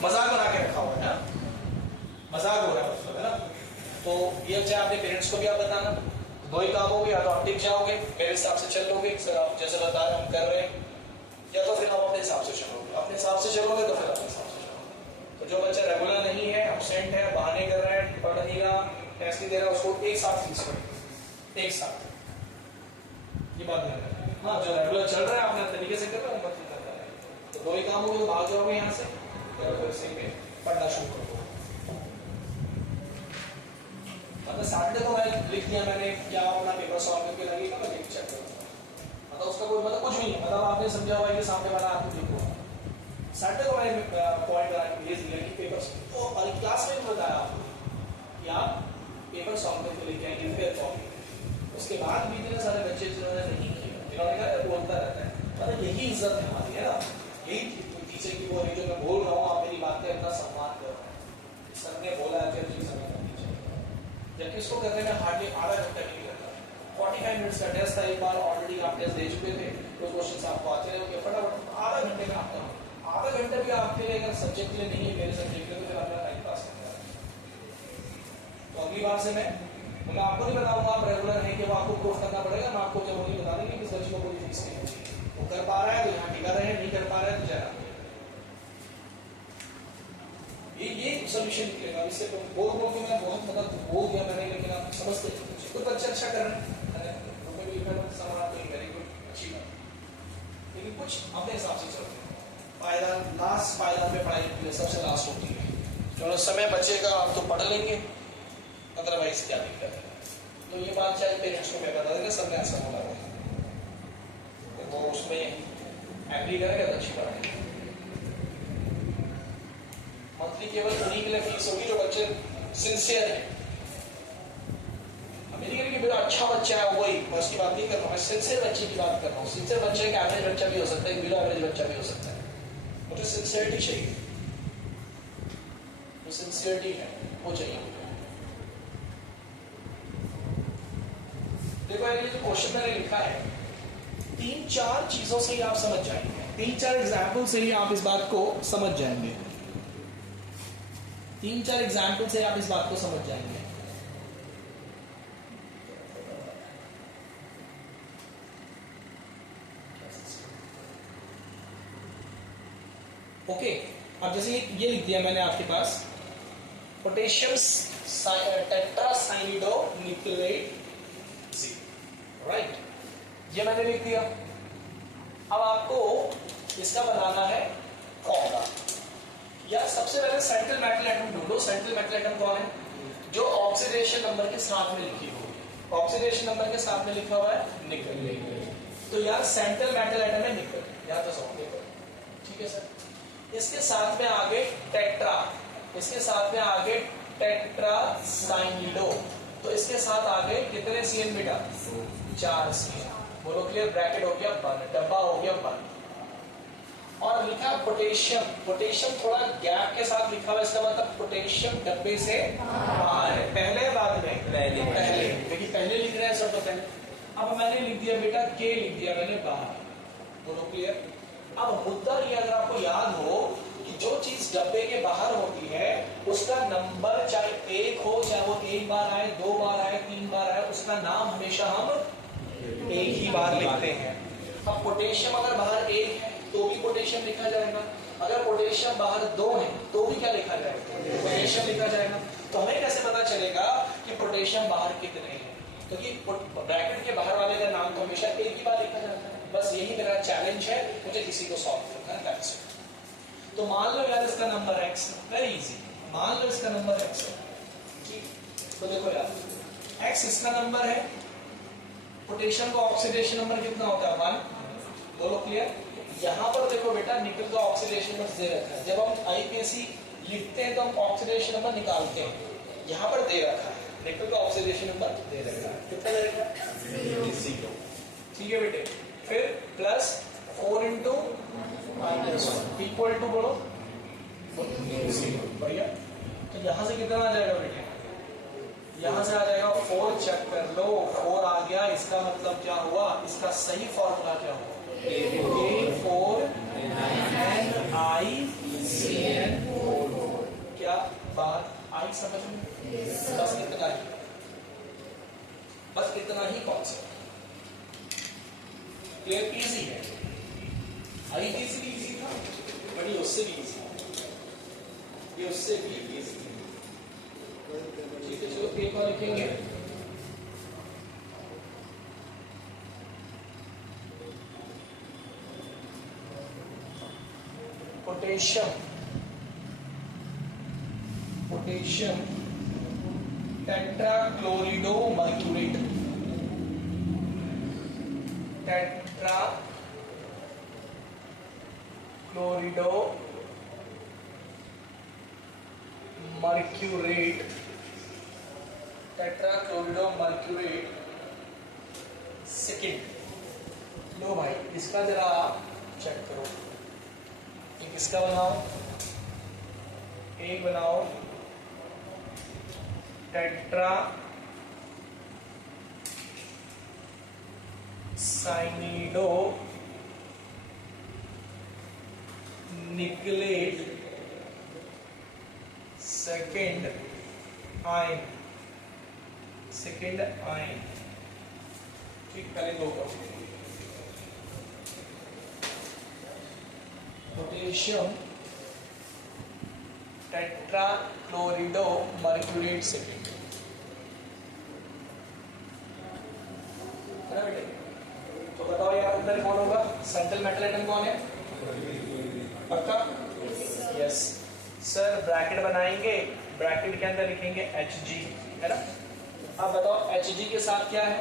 मजाक बना के रखा हुआ है ना, मजाक हो रहा है मतलब, है ना। तो ये चाहे आपने पेरेंट्स को भी आप बताना, दो ही काम हो गए, या तो आप टिक जाओगे मेरे हिसाब से चल लोगे, सर आप जैसे बता रहे हम कर रहे हैं, या तो फिर आप अपने हिसाब से चलोगे, अपने हिसाब से चलोगे तो फिर अपने हिसाब से चलोगे। तो जो बच्चा रेगुलर नहीं है, एब्सेंट है, बहाने कर रहा है, पढ़ नहीं रहा, टेस्ट नहीं दे रहा, उसको एक साथ फीस करें, एक साथ, ये बात ध्यान रखना। हाँ, जो रेगुलर चल रहा है अपने तरीके से कर रहा है, मत करता है, तो दो ही काम हो गए, भाग जाओगे यहाँ से, फिर से पढ़ना शुरू करो। मतलब सैटरडे को मैं लिख दिया मैंने, क्या अपना पेपर सॉल्व करके लगेगा, मैं लिख चेक करूँगा, मतलब उसका कोई मतलब कुछ नहीं है, मतलब आपने समझा हुआ है कि सामने वाला आपको देखो। सैटरडे को मैंने पॉइंट बना के भेज दिया कि पेपर, तो क्लास में बताया आपको कि आप पेपर सॉल्व करके लेके आएंगे, फिर कॉपी। उसके बाद भी इतने सारे बच्चे जिन्होंने नहीं किया, जिन्होंने कहा बोलता रहता है, मतलब यही इज्जत है हमारी, है ना, यही टीचर की वो है जो मैं बोल रहा हूँ, आप मेरी बात का इतना सम्मान कर रहे हैं, सर ने बोला है कि समय करनी चाहिए, जबकि इसको करने में हार्डली आधा घंटा नहीं लगता। 45 मिनट्स का टेस्ट था, एक बार ऑलरेडी आप टेस्ट दे चुके थे, तो क्वेश्चन आपको आते रहे, फटाफट आधा घंटे में आपका, आधा घंटा भी आपके लिए अगर सब्जेक्ट के लिए नहीं है, मेरे सब्जेक्ट के लिए, तो फिर आपका टाइम पास करना है। तो अगली बार से मैं आपको नहीं बताऊंगा आप रेगुलर है कि वो आपको प्रूफ करना पड़ेगा, मैं आपको जब नहीं बता देंगे कि बच्चे को कोई फीस नहीं होती, वो कर पा रहा है तो यहाँ टिका रहे, नहीं कर पा रहा है तो जरा ये सोल्यूशन निकलेगा। इससे तो बोल के मैं बहुत मतलब बोल दिया मैंने, लेकिन आप समझते कुछ बच्चे अच्छा कर रहे हैं, वेरी गुड, अच्छी बात, लेकिन कुछ अपने हिसाब से चलते हैं। पायदान, लास्ट पायदान पे पढ़ाई सबसे लास्ट होती है, चलो समय बचेगा आप तो पढ़ लेंगे, अदरवाइज क्या दिक्कत है। तो ये बात चाहे पेरेंट्स को मैं बता देगा, सबने ऐसा बोला है, तो वो उसमें एग्री करेगा तो अच्छी बात है। मंथली केवल उन्हीं के लिए फीस होगी जो बच्चे सिंसियर है। मेरी कह कि अच्छा बच्चा है वही, मैं उसकी बात नहीं कर रहा हूँ, मैं सिंसियर बच्चे की बात कर रहा हूँ। सिंसियर बच्चे का एवरेज बच्चा भी हो सकता है, बिलो एवरेज बच्चा भी हो सकता है, मुझे सिंसियरिटी चाहिए, जो सिंसियरिटी है वो चाहिए मुझे। देखो ये जो क्वेश्चन मैंने लिखा है, 3-4 चीजों से ही आप समझ जाएंगे, 3-4 एग्जाम्पल से ही आप इस बात को समझ जाएंगे, 3-4 एग्जाम्पल से आप इस बात को समझ जाएंगे। ओके, अब जैसे ये लिख दिया मैंने आपके पास, पोटेशियम टेट्रासाइनिडो न्यूक्लियोटाइड, राइट, ये मैंने लिख दिया। अब आपको इसका बनाना है फॉर्मूला, या सबसे पहले सेंट्रल मेटल एटम ढूंढो। सेंट्रल मेटल एटम कौन है? जो ऑक्सीडेशन नंबर के साथ में लिखी होगी, ऑक्सीडेशन नंबर के साथ में लिखा हुआ है निकल। तो यार सेंट्रल मेटल एटम है निकल, या तो सॉल्व निकल, ठीक है सर। इसके साथ में आगे टेट्रा, इसके साथ में आगे टेट्रासाइनिडो, तो इसके साथ आगे कितने सीएन बेटा? 4 सीएन। बोलो क्लियर, ब्रैकेट हो गया बंद, डब्बा हो गया बंद। और लिखा पोटेशियम, पोटेशियम थोड़ा गैप के साथ लिखा हुआ, इसका मतलब पोटेशियम डब्बे से बाहर है। पहले बाद में? पहले, देखिए पहले लिख रहे हैं सब, तो पहले। अब मैंने लिख दिया बेटा के, लिख दिया मैंने बाहर। बोलो क्लियर। अब मुद्दा ये अगर आपको याद हो कि जो चीज डब्बे के बाहर होती है उसका नंबर चाहे 1 हो, चाहे वो 1 बार आए, 2 बार आए, 3 बार आए, उसका नाम हमेशा हम एक ही बार लिखते हैं। अब पोटेशियम अगर बाहर 1 है तो भी पोटेशियम लिखा जाएगा, अगर पोटेशियम बाहर 2 है तो भी क्या लिखा जाएगा? पोटेशियम लिखा जाएगा। तो हमें कैसे पता चलेगा कि पोटेशियम बाहर कितने हैं? क्योंकि ब्रैकेट के बाहर वाले का नाम तो हमेशा एक ही बार लिखा जाता है। बस यही मेरा चैलेंज है, मुझे इसी को सॉल्व करना है, दैट्स इट। तो मान लो यार इसका नंबर x, वेरी इजी, मान लो इसका नंबर x है, ठीक। तो देखो यार x इसका नंबर है, पोटेशियम का ऑक्सीडेशन नंबर कितना होता है? 1। बोलो क्लियर। यहाँ पर देखो बेटा निकल का ऑक्सीडेशन नंबर दे रखा है, जब हम आईपीएसी लिखते हैं तो हम ऑक्सीडेशन नंबर निकालते हैं, यहाँ पर दे रखा है निकल का ऑक्सीडेशन नंबर दे रखा है, कितना दे रखा है? 0। ठीक है बेटे, फिर प्लस 4 इंटू -1 इक्वल टू बोलो 0। बढ़िया। तो यहाँ से कितना आ जाएगा बेटे? यहाँ से आ जाएगा 4, चेक कर लो 4 आ गया। इसका मतलब क्या हुआ? इसका सही फॉर्मूला क्या हुआ? K4NiCN4 समझ में? बस इतना ही, बस इतना ही कॉन्सेप्ट। क्लियर? इजी है, आई इजी था, बट ये उससे भी इजी, ये उससे भी इजी। ठीक है, चलो एक और लिखेंगे। Potassium, potassium tetrachlorido mercurate, tetrachlorido mercurate, tetrachlorido mercurate second. लो भाई, इसका जरा आप चेक करो, एक इसका बनाओ, एक बनाओ tetra cyanido nickelate second ion, second ion. ठीक, पहले दो करो। पोटेशियम टेट्राक्लोरिडो मर्क्यूरेट सेकेंड, है ना बेटे? तो बताओ यार अंदर कौन होगा? सेंट्रल मेटल एटम कौन है? पक्का? यस सर, ब्रैकेट बनाएंगे, ब्रैकेट के अंदर लिखेंगे Hg, है ना? अब बताओ Hg के साथ क्या है?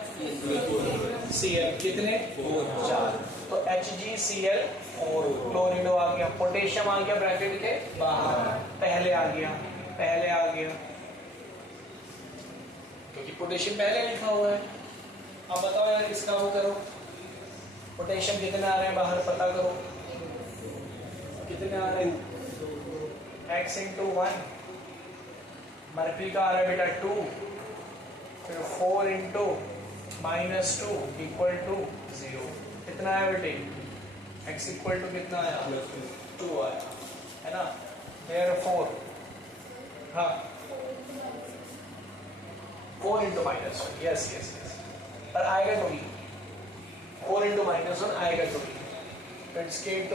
Cl, कितने? 4। तो HgCl और क्लोरिडो आ गया, पोटेशियम आ गया ब्रैकेट के बाहर, पहले आ गया, पहले आ गया, क्योंकि पोटेशियम पहले लिखा हुआ है। अब बताओ यार इसका वो करो, पोटेशियम कितने आ रहे हैं बाहर पता करो, कितने आ रहे हैं? x × 1, मर्क्यूरी का आ रहा है बेटा 2, फिर 4 × -2 = 0। कितना है बेटे? x = कितना आया? 2 आया, है ना? Therefore, हाँ 4 × -1, यस यस यस, पर आएगा 2 ही, 4 × -1 आएगा 2 ही। इट्स K2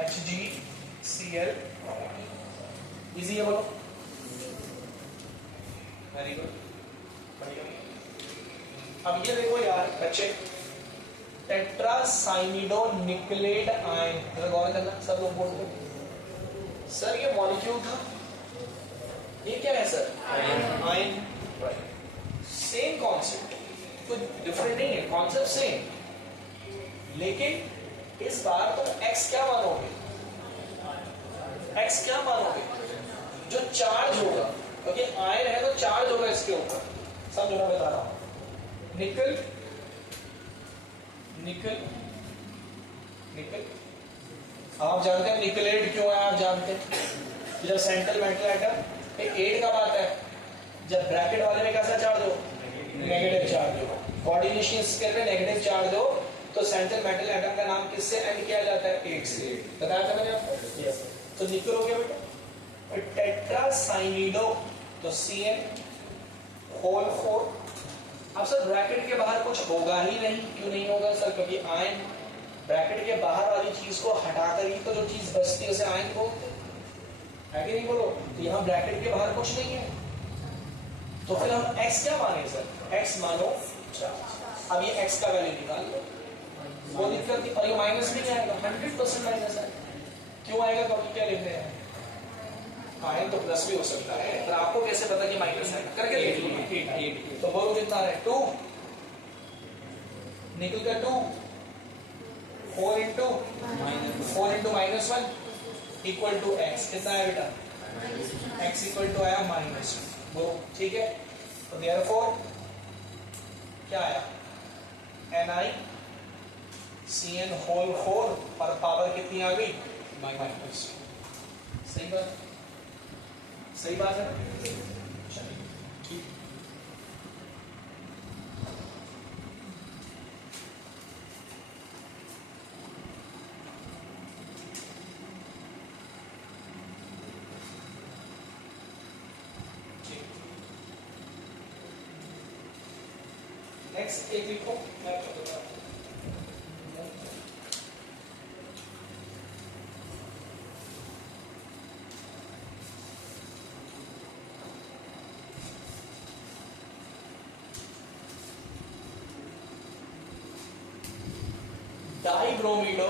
HgCl, इजी है बोलो? वेरी गुड, बढ़िया। अब ये देखो यार बच्चे, टेट्रासाइनिडो निकलेट आयन, गौर करना सब लोग बोल दो। सर ये मॉलिक्यूल था, ये क्या है सर? आयन। सेम कॉन्सेप्ट, कुछ डिफरेंट नहीं है, कॉन्सेप्ट सेम, लेकिन इस बार तुम x क्या मानोगे? x क्या मानोगे? जो चार्ज होगा, क्योंकि आयन है तो चार्ज होगा इसके ऊपर, सब जो मैं बता रहा हूं। निकल निकल निकल, आप जानते हैं निकलेट क्यों है? आप जानते हैं जब सेंट्रल मेटल एटम 8 कब आता है? जब ब्रैकेट वाले में कैसा चार्ज हो? नेगेटिव चार्ज हो। कोऑर्डिनेशन स्केल पे नेगेटिव चार्ज हो तो सेंट्रल मेटल एटम का नाम किससे एंड किया जाता है? 8 से। बताया था मैंने आपको? यस। तो निकल हो गया बेटा, टेट्रासाइनिडो, तो CN4। अब सर ब्रैकेट के बाहर कुछ होगा ही नहीं, क्यों नहीं होगा सर? क्योंकि आयन ब्रैकेट के बाहर वाली चीज को हटाकर ही तो जो चीज बचती है उसे आयन बोलते हैं, है कि नहीं बोलो? तो यहाँ ब्रैकेट के बाहर कुछ नहीं है, तो फिर हम x क्या माने सर? x मानो चार्ज। अब ये x का वैल्यू निकाल लो, वो दिक्कत नहीं, और ये माइनस भी नहीं आएगा, 100% माइनस आएगा। क्यों आएगा? क्योंकि क्या लिख रहे हैं? आयन तो प्लस भी हो सकता है, पर आपको कैसे पता कि माइनस आएगा? करके देख लो। तो बोलो कितना है? 2, निकल का 2, 4 × -1 = x। कितना है बेटा? x = आया -1, वो ठीक है। तो therefore क्या आया? NiCN4 और पावर कितनी आ गई? -। सही बात, सही बात है। चलिए ठीक, नेक्स्ट एक लिखो, मैं आपको बताता हूं। Dibromido,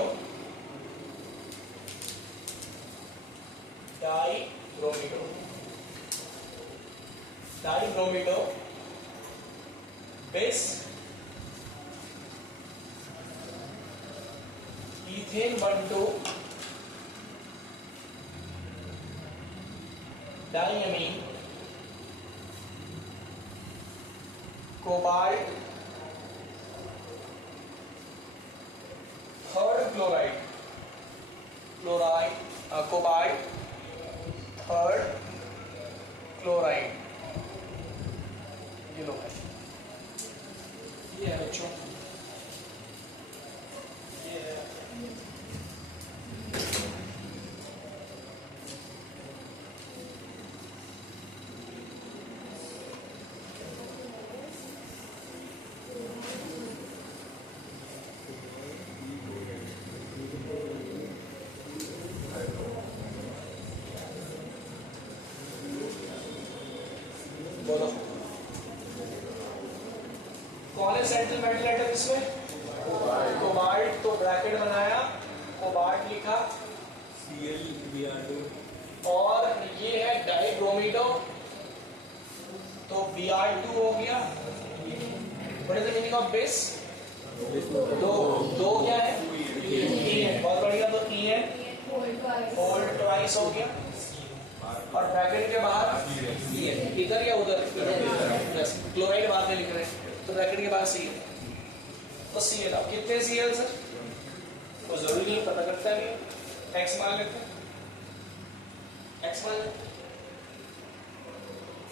dibromido, dibromido bis ethane 1,2 diamine cobalt third chloride, cobalt third chloride, ये लो है, ये है बच्चों, ये है बोलो कौन है सेंट्रल मेटल एटम इसमें? कोबाल्ट, तो ब्रैकेट बनाया, कोबाल्ट लिखा, और ये है डाइब्रोमीडो, तो Br2 हो गया। What is the meaning of base? दो क्या है? En, बहुत बढ़िया, तो En होल ट्वाइस हो गया, और ब्रैकेट के बाहर इधर या उधर, क्लोराइड बाद में लिख रहे हैं, तो ब्रैकेट के बाहर Cl, तो Cl अब कितने Cl सर? तो जरूरी नहीं पता करता नहीं, एक्स मान लेते हैं, एक्स मान लेते हैं,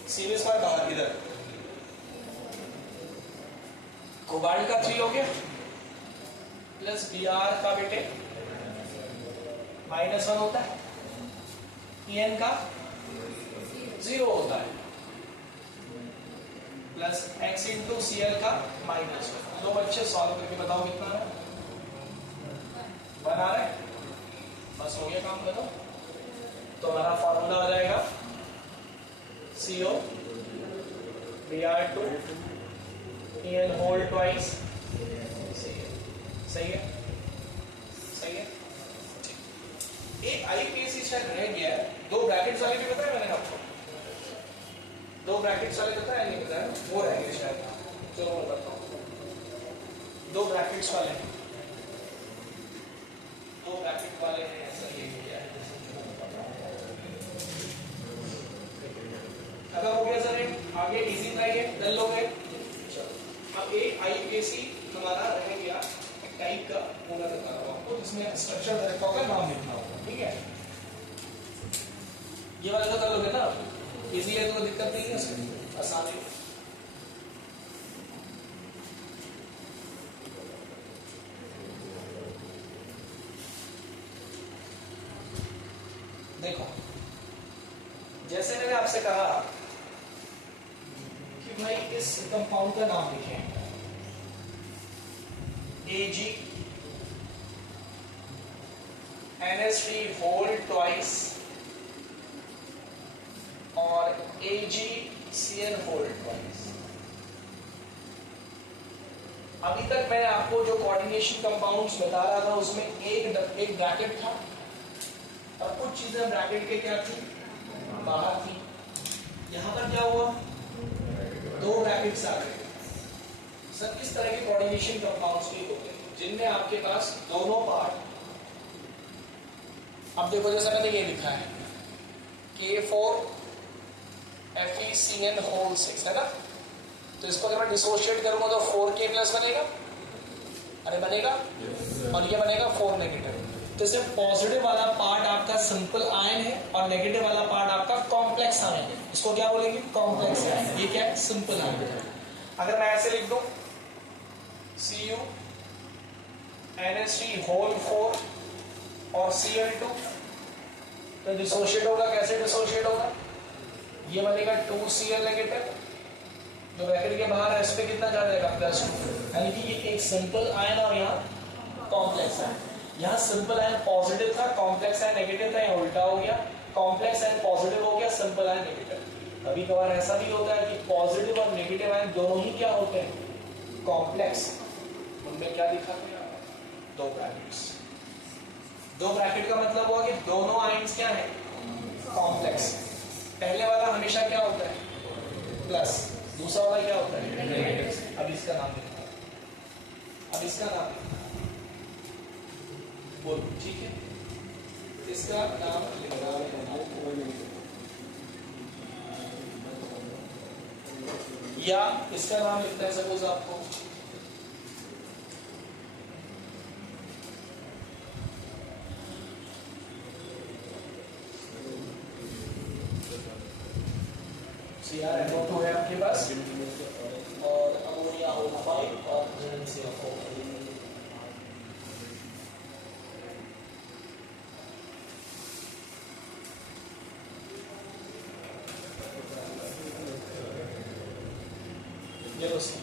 Cl स्क्वायर बाहर इधर, कोबाल्ट का 3 हो गया, प्लस Br का बेटे -1 होता है, En का 0 होता है, प्लस x इंटू Cl का -1। दो बच्चे सॉल्व करके बताओ कितना है, बना रहे, बस हो गया काम, करो। तो हमारा फॉर्मूला हो जाएगा CO Br2 En whole twice Cl, सही है, सही है। एक आईपीएससी शायद रह गया है, दो ब्रैकेट्स वाले भी बताया मैंने आपको, दो ब्रैकेट्स वाले बताया नहीं बताया, वो रह गया शायद, चलो मैं बताता हूँ, दो ब्रैकेट्स वाले हैं, दो ब्रैकेट वाले हैं, ऐसा ये क्या है, खत्म हो गया सर, आगे इजी था ये, डल हो गए। अब एक आईपीएससी हमारा रह गया टाइप का, वो मैं बता रहा हूँ आपको, जिसमें स्ट्रक्चर डायरेक्ट होगा, नाम लिखना होगा, ठीक है। ये वाला तो कर लोगे ना, इजी है तो दिक्कत नहीं है, इसमें आसान है। देखो जैसे मैंने आपसे कहा कि भाई इस कंपाउंड का नाम लिखें, Ag NH3 होल ट्वाइस और AgCl होल ट्वाइस। अभी तक मैंने आपको जो कोऑर्डिनेशन कंपाउंड्स बता रहा था उसमें एक ब्रैकेट था, और कुछ चीजें ब्रैकेट के क्या थी, बाहर थी। यहां पर क्या हुआ, दो ब्रैकेट्स आ गए। सर किस तरह के कोऑर्डिनेशन कंपाउंड्स भी होते हैं जिनमें आपके पास दोनों पार्ट, अब देखो जैसा मैंने ये लिखा है K4FeCN होल 6 है ना, तो इसको अगर मैं डिसोशिएट करूंगा तो 4K प्लस बनेगा, अरे बनेगा, और ये बनेगा 4 नेगेटिव। तो इसमें पॉजिटिव वाला पार्ट आपका सिंपल आयन है और नेगेटिव वाला पार्ट आपका कॉम्प्लेक्स आयन है, इसको क्या बोलेंगे, कॉम्प्लेक्स आयन। ये क्या है, सिंपल आयन है। अगर मैं ऐसे लिख दूं Cu NH3 होल 4 और Cl2, तो डिसोशिएट होगा, कैसे डिसोशिएट होगा, ये बनेगा 2Cl नेगेटिव, तो ब्रैकेट के बाहर है, इस पे कितना चार्ज आएगा +2, यानी कि ये एक सिंपल आयन और यहाँ कॉम्प्लेक्स आयन। यहाँ सिंपल आयन पॉजिटिव था, कॉम्प्लेक्स आयन नेगेटिव था, यहाँ उल्टा हो गया, कॉम्प्लेक्स आयन पॉजिटिव हो गया, सिंपल आयन नेगेटिव। कभी कभार ऐसा भी होता है कि पॉजिटिव और नेगेटिव आयन दोनों ही क्या होते हैं कॉम्प्लेक्स। उनमें क्या लिखा गया, दो ब्रैकेट्स। दो ब्रैकेट का मतलब हुआ कि दोनों आयन्स क्या है कॉम्प्लेक्स। पहले वाला हमेशा क्या होता है प्लस, दूसरा वाला क्या होता है नेगेटिव। अब इसका नाम लिखना, अब इसका नाम लिखना, बोल ठीक है, इसका नाम लिखना या इसका नाम लिखना है सपोज आपको CrNO2 है आपके पास और अमोनिया O5 और NaCO4। ये लो सी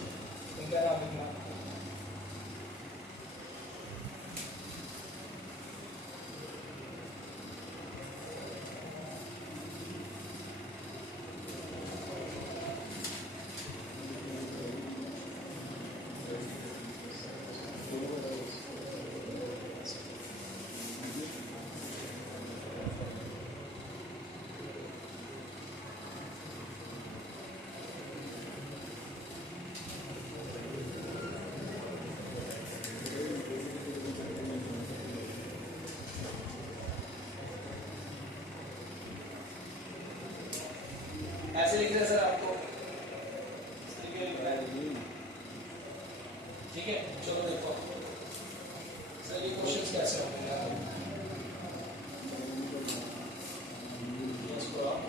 इनका नाम लिखना। ऐसे लिख रहे हैं सर आपको, ठीक है। चलो देखो सर ये क्वेश्चंस कैसे होंगे यार, इसको आप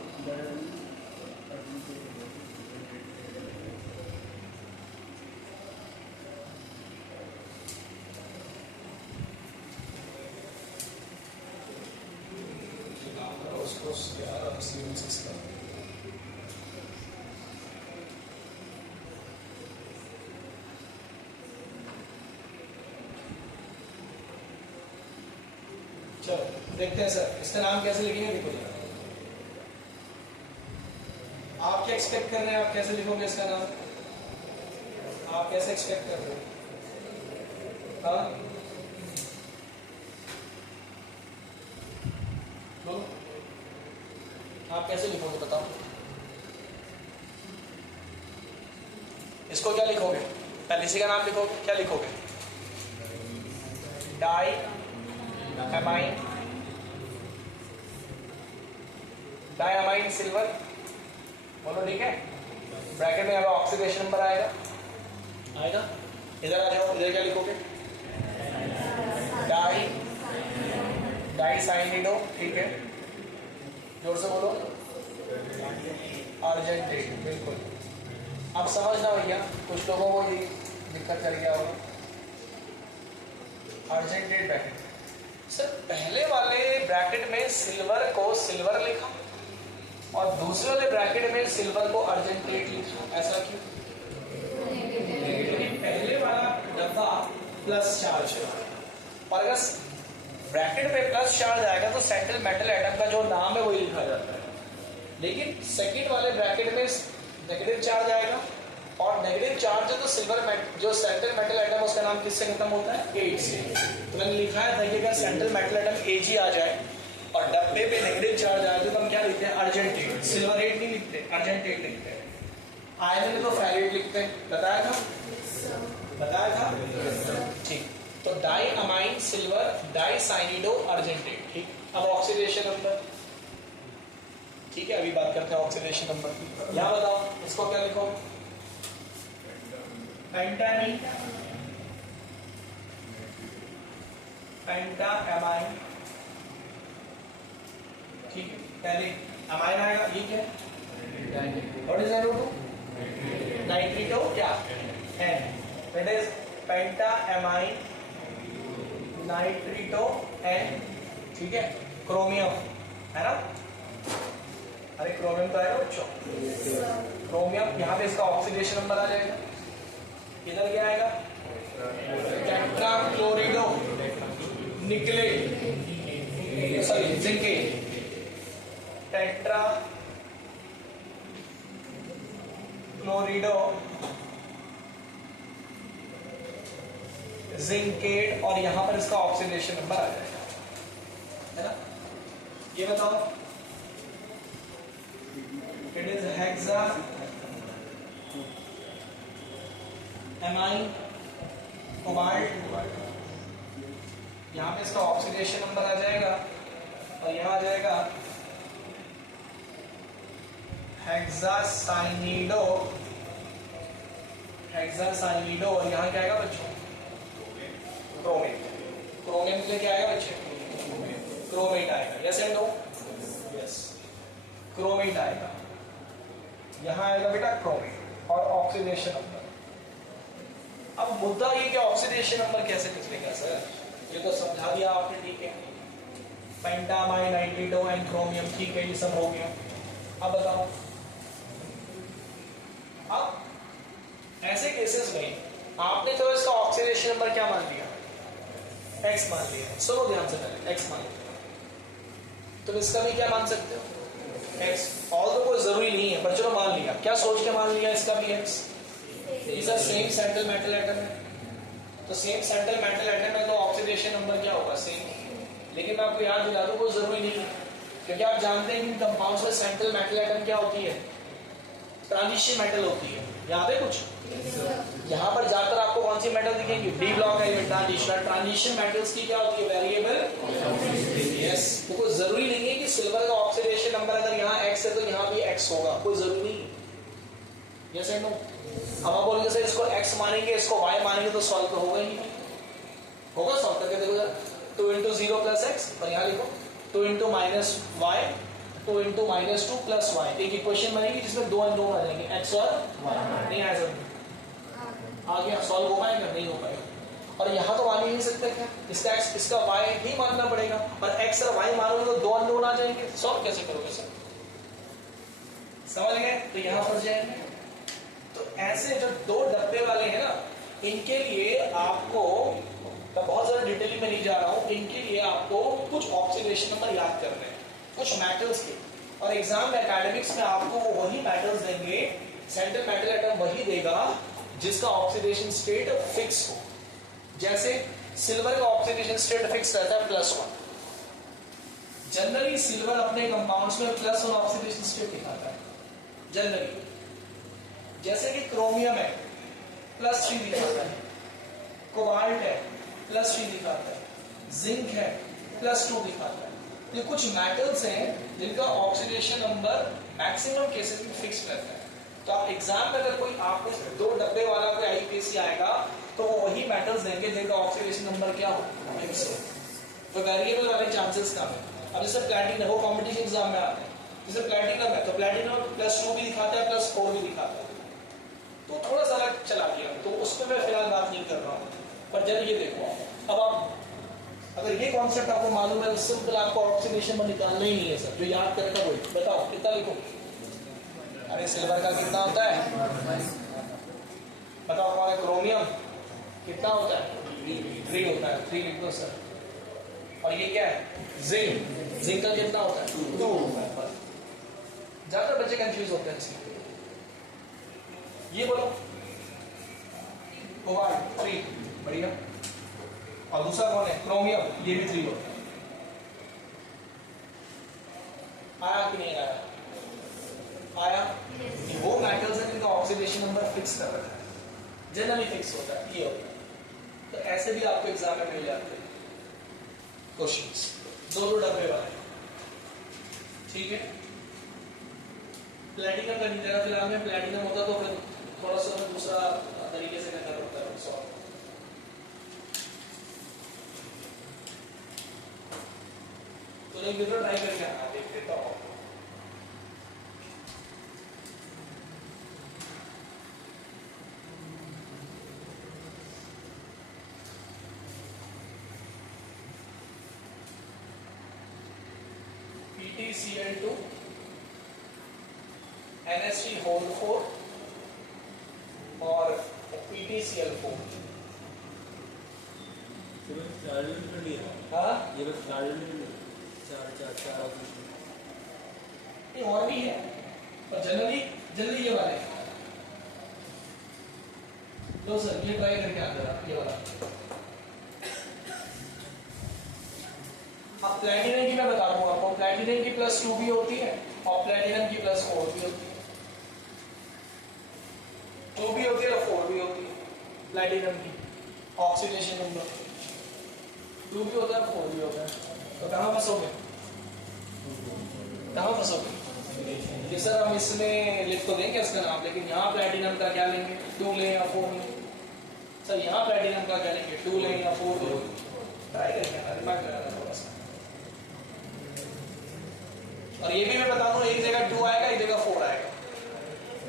उसको यार अब सीरीज का देखते हैं सर इसका नाम कैसे लिखेंगे। देखो आप क्या एक्सपेक्ट कर रहे हैं, आप कैसे लिखोगे इसका नाम, आप कैसे एक्सपेक्ट कर रहे हो, हाँ बोलो आप कैसे लिखोगे बताओ। इसको क्या लिखोगे, पहले इसी का नाम लिखोगे, क्या लिखोगे डाई एमाइन, डायमाइन सिल्वर, बोलो ठीक है। ब्रैकेट में यहाँ ऑक्सीडेशन नंबर आएगा, आएगा इधर आ जाओ, इधर क्या लिखोगे डाई साइनिडो, ठीक है जोर से बोलो अर्जेंटेट, बिल्कुल। अब समझना भैया कुछ लोगों को ये दिक्कत कर गया होगा, अर्जेंटेट ब्रैकेट। सर पहले वाले ब्रैकेट में सिल्वर को सिल्वर लिखा और दूसरे वाले ब्रैकेट में सिल्वर को अर्जेंटेट लिखा, ऐसा क्यों? पहले वाला डब्बा प्लस चार्ज है और अगर ब्रैकेट में प्लस चार्ज आएगा तो सेंट्रल मेटल एटम का जो नाम है वही लिखा जाता है, लेकिन सेकंड वाले ब्रैकेट में नेगेटिव चार्ज आएगा और नेगेटिव चार्ज है तो सिल्वर जो सेंट्रल मेटल एटम उसका नाम किससे खत्म होता है एट से। तो मैंने लिखा है कि अगर सेंट्रल मेटल एटम Ag आ जाए और डब्बे पे नेगेटिव चार्ज आए तो हम क्या लिखते हैं अर्जेंटेट, सिल्वर एट नहीं लिखते अर्जेंटेट लिखते हैं। आयरन में तो फेरेट लिखते हैं, बताया था ठीक। तो di amine silver di cyanido argentate, ठीक। अब ऑक्सीडेशन नंबर, ठीक है अभी बात करते हैं ऑक्सीडेशन नंबर की। यहाँ बताओ इसको क्या लिखो पेंटामीन, पेंटामाइन, ठीक है पहले अमाइन आएगा, ये क्या व्हाट इज NO2 नाइट्रिटो क्या N, दैट इज पेंटामाइन नाइट्रिटो N, ठीक है क्रोमियम है ना। अरे क्रोमियम तो आएगा बच्चों, क्रोमियम यहाँ पे इसका ऑक्सीडेशन नंबर आ जाएगा, इधर क्या आएगा tetrachlorido nickelate, sorry zincate, tetra chlorido zincate, और यहां पर इसका ऑक्सीडेशन नंबर आ जाएगा, है ना। ये बताओ, it is hexa amine cobalt, यहां पे इसका ऑक्सीडेशन नंबर आ जाएगा, और यहां आ जाएगा हेक्सासाइनिडो, हेक्सासाइनिडो, और यहां क्या आएगा बच्चों क्रोमेट, क्रोमियम के लिए क्या आएगा बच्चे क्रोमेट आएगा, yes and no, yes chromate आएगा, यहां आएगा बेटा क्रोमेट और ऑक्सीडेशन नंबर। अब मुद्दा ये कि ऑक्सीडेशन नंबर कैसे निकलेगा सर, ये तो समझा दिया आपने, ठीक है, पेंटामाइन नाइट्रिडो एंड क्रोमियम, ठीक है, ये सब हो गया। अब बताओ, अब ऐसे केसेस में आपने तो इसका ऑक्सीडेशन नंबर क्या मान लिया, x मान लिया, सुनो ध्यान से पहले x मान लिया, तुम इसका भी क्या मान सकते हो x, और तो कोई जरूरी नहीं है पर चलो मान लिया, क्या सोच के मान लिया इसका भी x, is a same central metal atom है, तो सेम सेंट्रल मेटल एटम है तो ऑक्सीडेशन नंबर क्या होगा सेम, लेकिन मैं आपको याद दिला दूं कोई जरूरी नहीं है, क्योंकि आप जानते हैं कि कंपाउंड्स में सेंट्रल मेटल एटम क्या होती है, ट्रांजिशन मेटल होती है, याद है कुछ, यहाँ पर जाकर आपको कौन सी मेटल दिखेंगी, D block element transition, transition metals की क्या होती है वेरिएबल, यस, तो कोई जरूरी नहीं है कि सिल्वर का ऑक्सीडेशन नंबर अगर यहाँ x है तो यहाँ भी x होगा, कोई जरूरी नहीं है, यस एंड नो। अब आप बोलेंगे सर इसको x मानेंगे इसको y मानेंगे तो सॉल्व तो होगा ही नहीं, होगा सॉल्व करके देखो जरा, 2 into 0 plus x, और यहाँ लिखो 2 into minus y, 2 into minus 2 plus y, एक इक्वेशन बनेगी जिसमें 2 और 2 आ जाएंगे, x और y, नहीं आ सकते, आ गया, सॉल्व हो पाएगा, नहीं हो पाएगा, और यहाँ तो मान ही नहीं सकते क्या, इसका x इसका y ही मानना पड़ेगा, और x और y मानोगे तो 2 और 2 आ जाएंगे, सॉल्व कैसे करोगे सर, समझ गए, तो यहाँ फंस जाएंगे। तो ऐसे जो दो डब्बे वाले हैं ना, इनके लिए आपको, मैं बहुत ज्यादा डिटेल में नहीं जा रहा हूं, इनके लिए आपको कुछ ऑक्सीडेशन नंबर याद करने हैं, कुछ मेटल्स के, और एग्जाम में एकेडमिक्स में आपको वो वही मेटल्स देंगे, सेंट्रल मेटल एटम वही देगा जिसका ऑक्सीडेशन स्टेट फिक्स हो, जैसे सिल्वर का ऑक्सीडेशन स्टेट फिक्स रहता है +1, जनरली सिल्वर अपने कंपाउंड्स में +1 ऑक्सीडेशन स्टेट दिखाता है जनरली, जैसे कि क्रोमियम है +3 दिखाता है, कोबाल्ट है +3 दिखाता है, जिंक है +2 दिखाता है, ये कुछ मेटल्स हैं जिनका ऑक्सीडेशन नंबर मैक्सिमम केसेस में फिक्स रहता है, तो आप एग्जाम में अगर कोई आपको 2 डब्बे वाला कोई आईपीएससी आएगा तो वो वही मेटल्स देंगे जिनका ऑक्सीडेशन नंबर क्या हो फिक्स हो, तो वेरिएबल वाले चांसेस कम है। अब जैसे प्लैटिनम, वो कॉम्पिटिशन एग्जाम में आते हैं, जैसे प्लैटिनम है तो प्लैटिनम +2 भी दिखाता है +4 भी दिखाता है, तो थोड़ा सा अलग चला गया, तो उस पर मैं फिलहाल बात नहीं कर रहा हूँ, पर जब ये देखो, अब आप अगर ये कॉन्सेप्ट आपको मालूम है तो सिंपल आपको ऑक्सीडेशन में निकालना ही नहीं है सर, जो याद करेगा वही, बताओ कितना लिखो, अरे सिल्वर का कितना होता है, बताओ हमारा क्रोमियम कितना होता है 3 होता है, 3 लिख दो सर, और ये क्या है जिंक, जिंक का कितना होता है 2 होता है, बस ज्यादातर बच्चे कंफ्यूज होते हैं इसलिए, ये बोलो कोबाल्ट 3, बढ़िया, और दूसरा कौन है क्रोमियम, ये भी 3 होता है, आया कि नहीं आया, आया, ये वो मेटल्स हैं जिनका ऑक्सीडेशन नंबर फिक्स कर रखा है, जनरली फिक्स होता है, ये होता है, तो ऐसे भी आपको एग्जाम में मिल जाते हैं क्वेश्चंस, 2 डब्बे वाले, ठीक है। प्लैटिनम का नहीं देना फिलहाल में, प्लैटिनम होता तो फिर थोड़ा सा दूसरा तरीके से करना पड़ता है सॉल्व, तो नहीं तो ट्राई करके आना, देख देता हूँ PtCl2 NH3 होल 4 और PTCl4। हाँ ये बस चार ये और भी है पर जनरली ये वाले। लो सर ये ट्राई करके आते हैं ये वाला। अब प्लैटिनम की मैं बता दूं आपको, प्लैटिनम की +2 भी होती है और प्लैटिनम की +4 भी होती है। 2 भी होती है और 4 भी होती है प्लैटिनम की ऑक्सीडेशन नंबर। 2 भी होता है 4 भी होता है। तो कहाँ फंसोगे, कहाँ फंसोगे? कि सर हम इसमें लिख तो देंगे इसका नाम, लेकिन यहाँ प्लैटिनम का क्या लेंगे, 2 लें या 4 लें? सर यहाँ प्लैटिनम का क्या लेंगे, 2 लें या 4 लें? ट्राई करेंगे ना, दिमाग लगाना थोड़ा सा। और ये भी मैं बता दूं, एक जगह 2 आएगा, एक जगह 4 आएगा।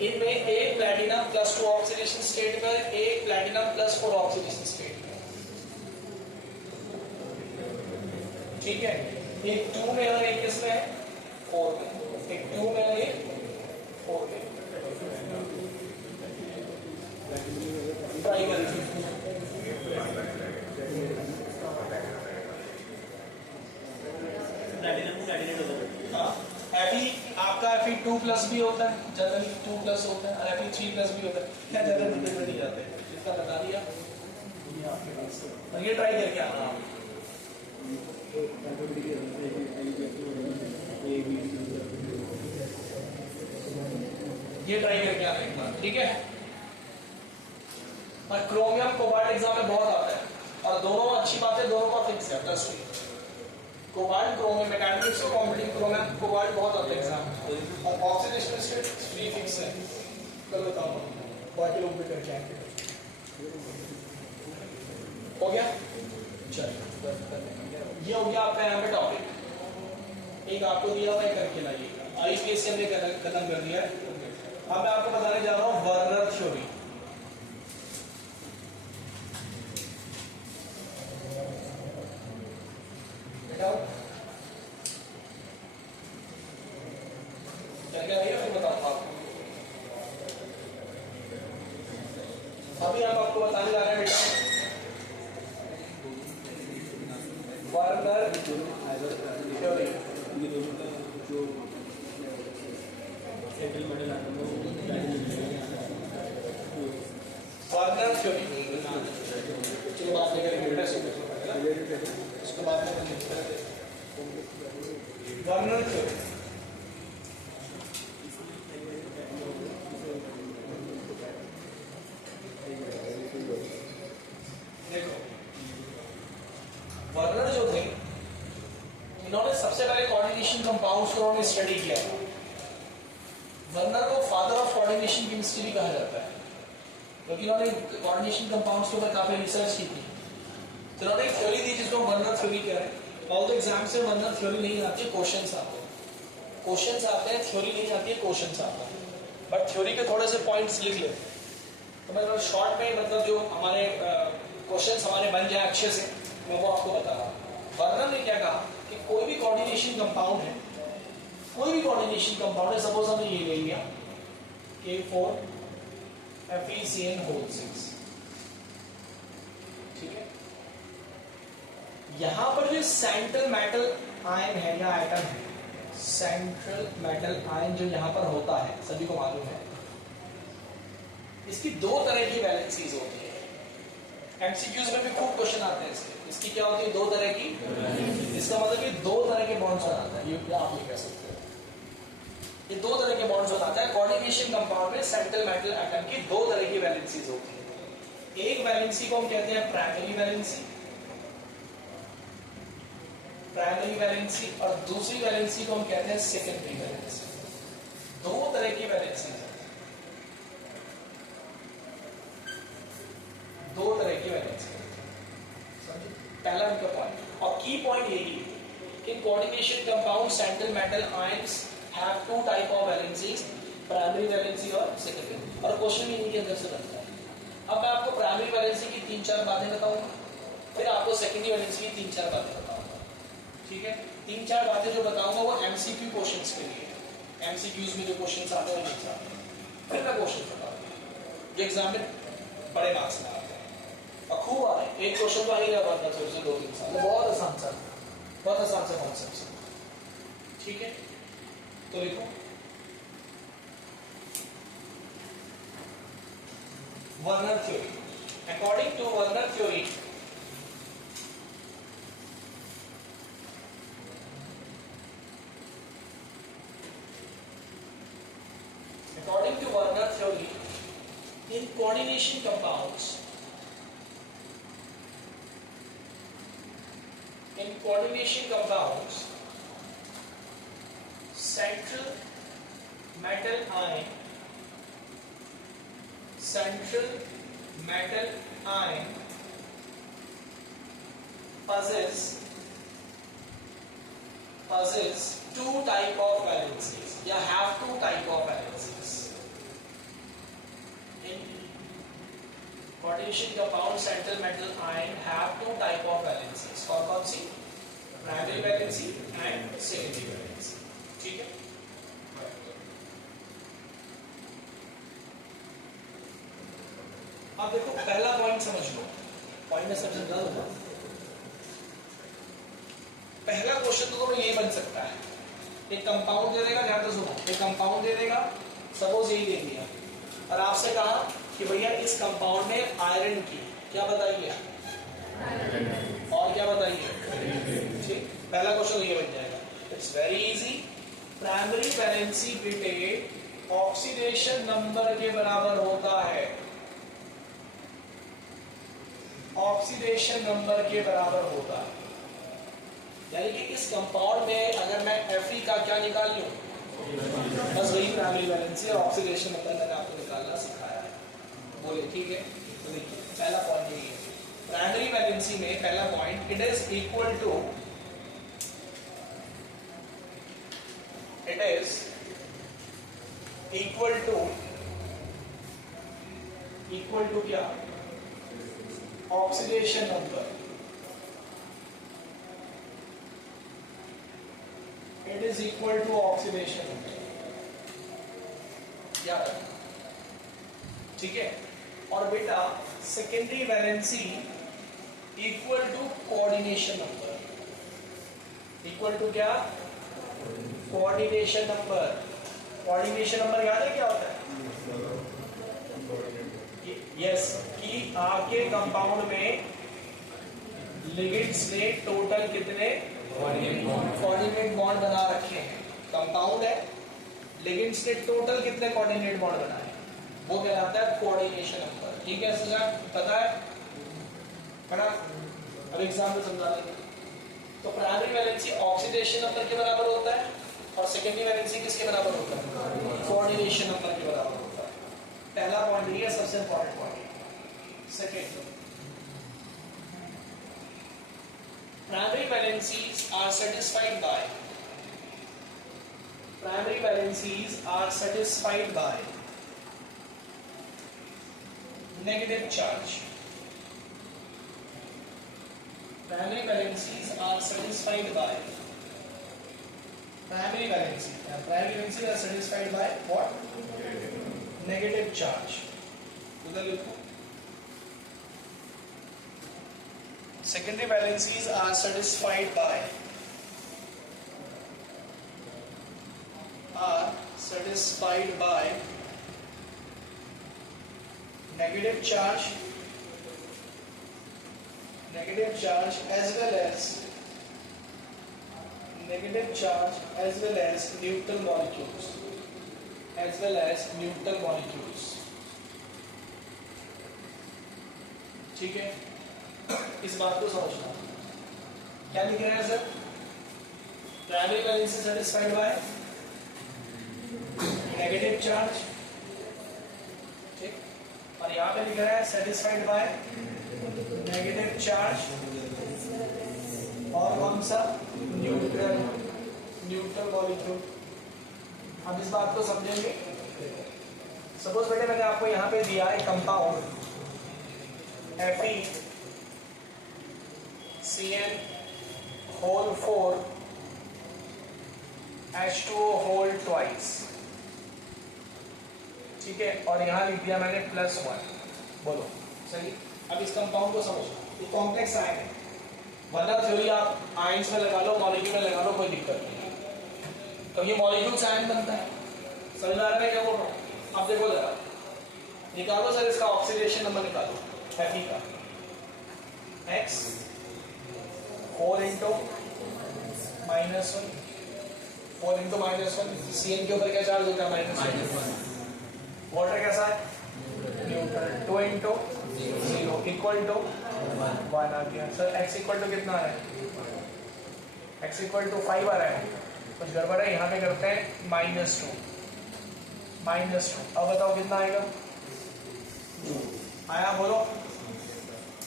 इनमें एक प्लैटिनम +2 ऑक्सीडेशन स्टेट में, एक प्लैटिनम +4 ऑक्सीडेशन स्टेट में। ठीक है, एक 2 में और एक किसमें है, 4 में। एक 2 में और एक 4 में। ट्राई करेंगे। हाँ, Fe आपका Fe2+ भी होता है, जनरली 2+ होता है, और Fe3+ भी होता है। क्या ज्यादा डिटेल में नहीं जाते, जितना बता दिया ये आपके पास। और ये ट्राई करके आना आप। ये ट्राई करके आना एक बार, ठीक है। और क्रोमियम कोबाल्ट एग्जाम में बहुत आता है, और दोनों अच्छी बात है, दोनों का फिक्स है +3। कोबाल्ट क्रोमियम मैकेनिक्स और कॉम्पिटिंग क्रोमियम कोबाल्ट बहुत आते हैं एग्जाम में, और ऑक्सीडेशन स्टेट 3 फिक्स है। कल बताऊंगा बाकी लोग भी करके आएंगे। हो गया, चलिए ये हो गया आपका यहाँ पे टॉपिक। एक आपको दिया हुआ है करके लाइए, IUPAC से हमने खत्म कर दिया है। अब मैं आपको बताने जा रहा हूँ वर्नर थ्योरी। अभी हम आपको बताने जा रहे हैं बेटा वर्नर थ्योरी। वर्नर थ्योरी चलो बात नहीं करेंगे बेटा, इसको बात नहीं करेंगे। वर्नर थ्योरी देखो, वर्नर जो थे इन्होंने सबसे पहले कोऑर्डिनेशन कंपाउंड्स को उन्होंने स्टडी किया। वर्नर को फादर ऑफ कोऑर्डिनेशन केमिस्ट्री भी कहा जाता है, क्योंकि इन्होंने कोऑर्डिनेशन कंपाउंड्स के ऊपर काफी रिसर्च की थी। तो इन्होंने एक थ्योरी दी जिसको वर्नर थ्योरी कह रहे हैं। ऑल द एग्जाम से वर्नर थ्योरी नहीं आती है, क्वेश्चंस आते हैं, क्वेश्चंस आते हैं, थ्योरी नहीं आती है, क्वेश्चंस आते हैं। बट थ्योरी के थोड़े से पॉइंट्स लिख ले तो मैं शॉर्ट में, मतलब जो हमारे क्वेश्चंस हमारे बन जाए अच्छे से, मैं वो आपको बता रहा हूँ। वर्नर ने क्या कहा कि कोई भी कोऑर्डिनेशन कंपाउंड है, कोई भी कोऑर्डिनेशन कंपाउंड है, सपोज हमने ये ले लिया K4FeCN6, ठीक है। यहां पर जो सेंट्रल मेटल आयन है या एटम है, सेंट्रल मेटल आयन जो यहां पर होता है, सभी को मालूम है, इसकी 2 तरह की वैलेंसीज होती है। एमसीक्यूज में भी खूब क्वेश्चन आते हैं इसकी क्या होती है, 2 तरह की। इसका मतलब कि 2 तरह के बॉन्ड्स बनाता है, ये आप ये कह सकते हो, ये 2 तरह के बॉन्ड्स बनाता है। कोऑर्डिनेशन कंपाउंड में सेंट्रल मेटल एटम की 2 तरह की वैलेंसीज होती है। एक वैलेंसी को हम कहते हैं प्राइमरी वैलेंसी, और दूसरी वैलेंसी को हम कहते हैं सेकेंडरी वैलेंसी। 2 तरह की वैलेंसी है, 2 तरह की वैलेंसी। पहला उनका पॉइंट, और की पॉइंट यही है कि coordination compound central metal ions have 2 type of valencies, primary valency और सेकेंडरी। और क्वेश्चन भी इनके अंदर से बनता है। अब मैं आपको प्राइमरी वैलेंसी की 3-4 बातें बताऊंगा, फिर आपको सेकेंडरी वैलेंसी की 3-4 बातें बताऊंगा, ठीक है। 3-4 बातें जो बताऊंगा वो एमसीक्यू क्वेश्चंस के लिए, एमसीक्यूज में जो क्वेश्चन आते हैं नहीं आते, फिर मैं क्वेश्चन बता दूँ, ये एग्जाम में बड़े मार्क्स में आते हैं और खूब आ रहे हैं। एक क्वेश्चन तो आ ही रहा था थोड़े से 2-3 साल, बहुत आसान सा, बहुत आसान सा कॉन्सेप्ट। ठीक है, तो लिखो Werner theory. According to Werner theory, according to Werner theory, in coordination compounds, central metal ion possess two type of valencies, या have two type of valencies. In coordination compound central metal ion have two type of valencies. कौन सी? Primary valency and secondary valency. ठीक है, अब देखो पहला point समझ लो, point में समझ लो। पहला क्वेश्चन तो यही बन सकता है, एक कंपाउंड दे देगा, ध्यान से सुनो, एक कंपाउंड दे देगा, सपोज यही दे दिया और आपसे कहा कि भैया इस कंपाउंड में आयरन की क्या बताइए और क्या बताइए। ठीक, पहला क्वेश्चन ये बन जाएगा। It's very easy. Primary valency बेटे ऑक्सीडेशन नंबर के बराबर होता है, ऑक्सीडेशन नंबर के बराबर होता है। यानी कि इस कंपाउंड में अगर मैं Fe का क्या निकाल लूं, बस वही प्राइमरी वैलेंसी और ऑक्सीडेशन नंबर मैंने आपको निकालना सिखाया है। बोले ठीक है, तो देखिए पहला पॉइंट यही है, प्राइमरी वैलेंसी में पहला point, it is equal to क्या, oxidation number. It is equal to oxidation number, याद रखना। ठीक है, और बेटा secondary valency equal to coordination number. Equal to क्या? Coordination number. कोऑर्डिनेशन नंबर याद है क्या होता है? यस, कि आपके कंपाउंड में लिगेंड्स ने टोटल कितने कोऑर्डिनेट बॉन्ड बना रखे हैं। कंपाउंड है, लिगेंड्स ने टोटल कितने कोऑर्डिनेट बॉन्ड बनाए, वो कहलाता है कोऑर्डिनेशन नंबर। ठीक है, सजा पता है बड़ा, अब एग्जाम्पल समझा देंगे। तो प्राइमरी वैलेंसी ऑक्सीडेशन नंबर के बराबर होता है और सेकेंडरी वैलेंसी किसके बराबर होता है? कोऑर्डिनेशन नंबर के बराबर होता है। पहला पॉइंट ये सबसे important point. Second, primary valencies are satisfied by negative charge. Primary valencies are satisfied by what? Negative charge. उधर लिखो। Secondary valencies are satisfied by negative charge as well as neutral molecules, ठीक है, इस बात को समझना। क्या लिख रहे हैं sir? Primary valency satisfied by negative charge, ठीक, और यहाँ पे लिख रहा है सेटिस्फाइड बाय नेगेटिव चार्ज और कौन सा? Neutral molecule. हम इस बात को समझेंगे। सपोज बेटे मैंने आपको यहाँ पे दिया है compound FeCN4 H2O whole twice, ठीक है, और यहां लिख दिया मैंने +1। बोलो सही। अब इस कंपाउंड को समझो, ये कॉम्प्लेक्स आयन है, वरना थ्योरी आप आयंस में लगा लो, मॉलिक्यूल में लगा लो, कोई दिक्कत नहीं। तो ये मॉलिक्यूल आयन बनता है, समझ आ रहा है क्या बोल रहा हूं? अब देखो जरा, निकालो सर इसका ऑक्सीडेशन नंबर निकालो, Fe का X 4 into -1, 4 into -1, Cn के ऊपर क्या चार्ज होता है? -1। वाटर कैसा है? न्यूट्रल। 2 into 0 इक्वल टू 1 आ गया। सर x इक्वल टू कितना है? x इक्वल टू 5 आ रहा है, कुछ गड़बड़ है, यहाँ पे करते हैं -2, -2। अब बताओ कितना आएगा? आया? बोलो,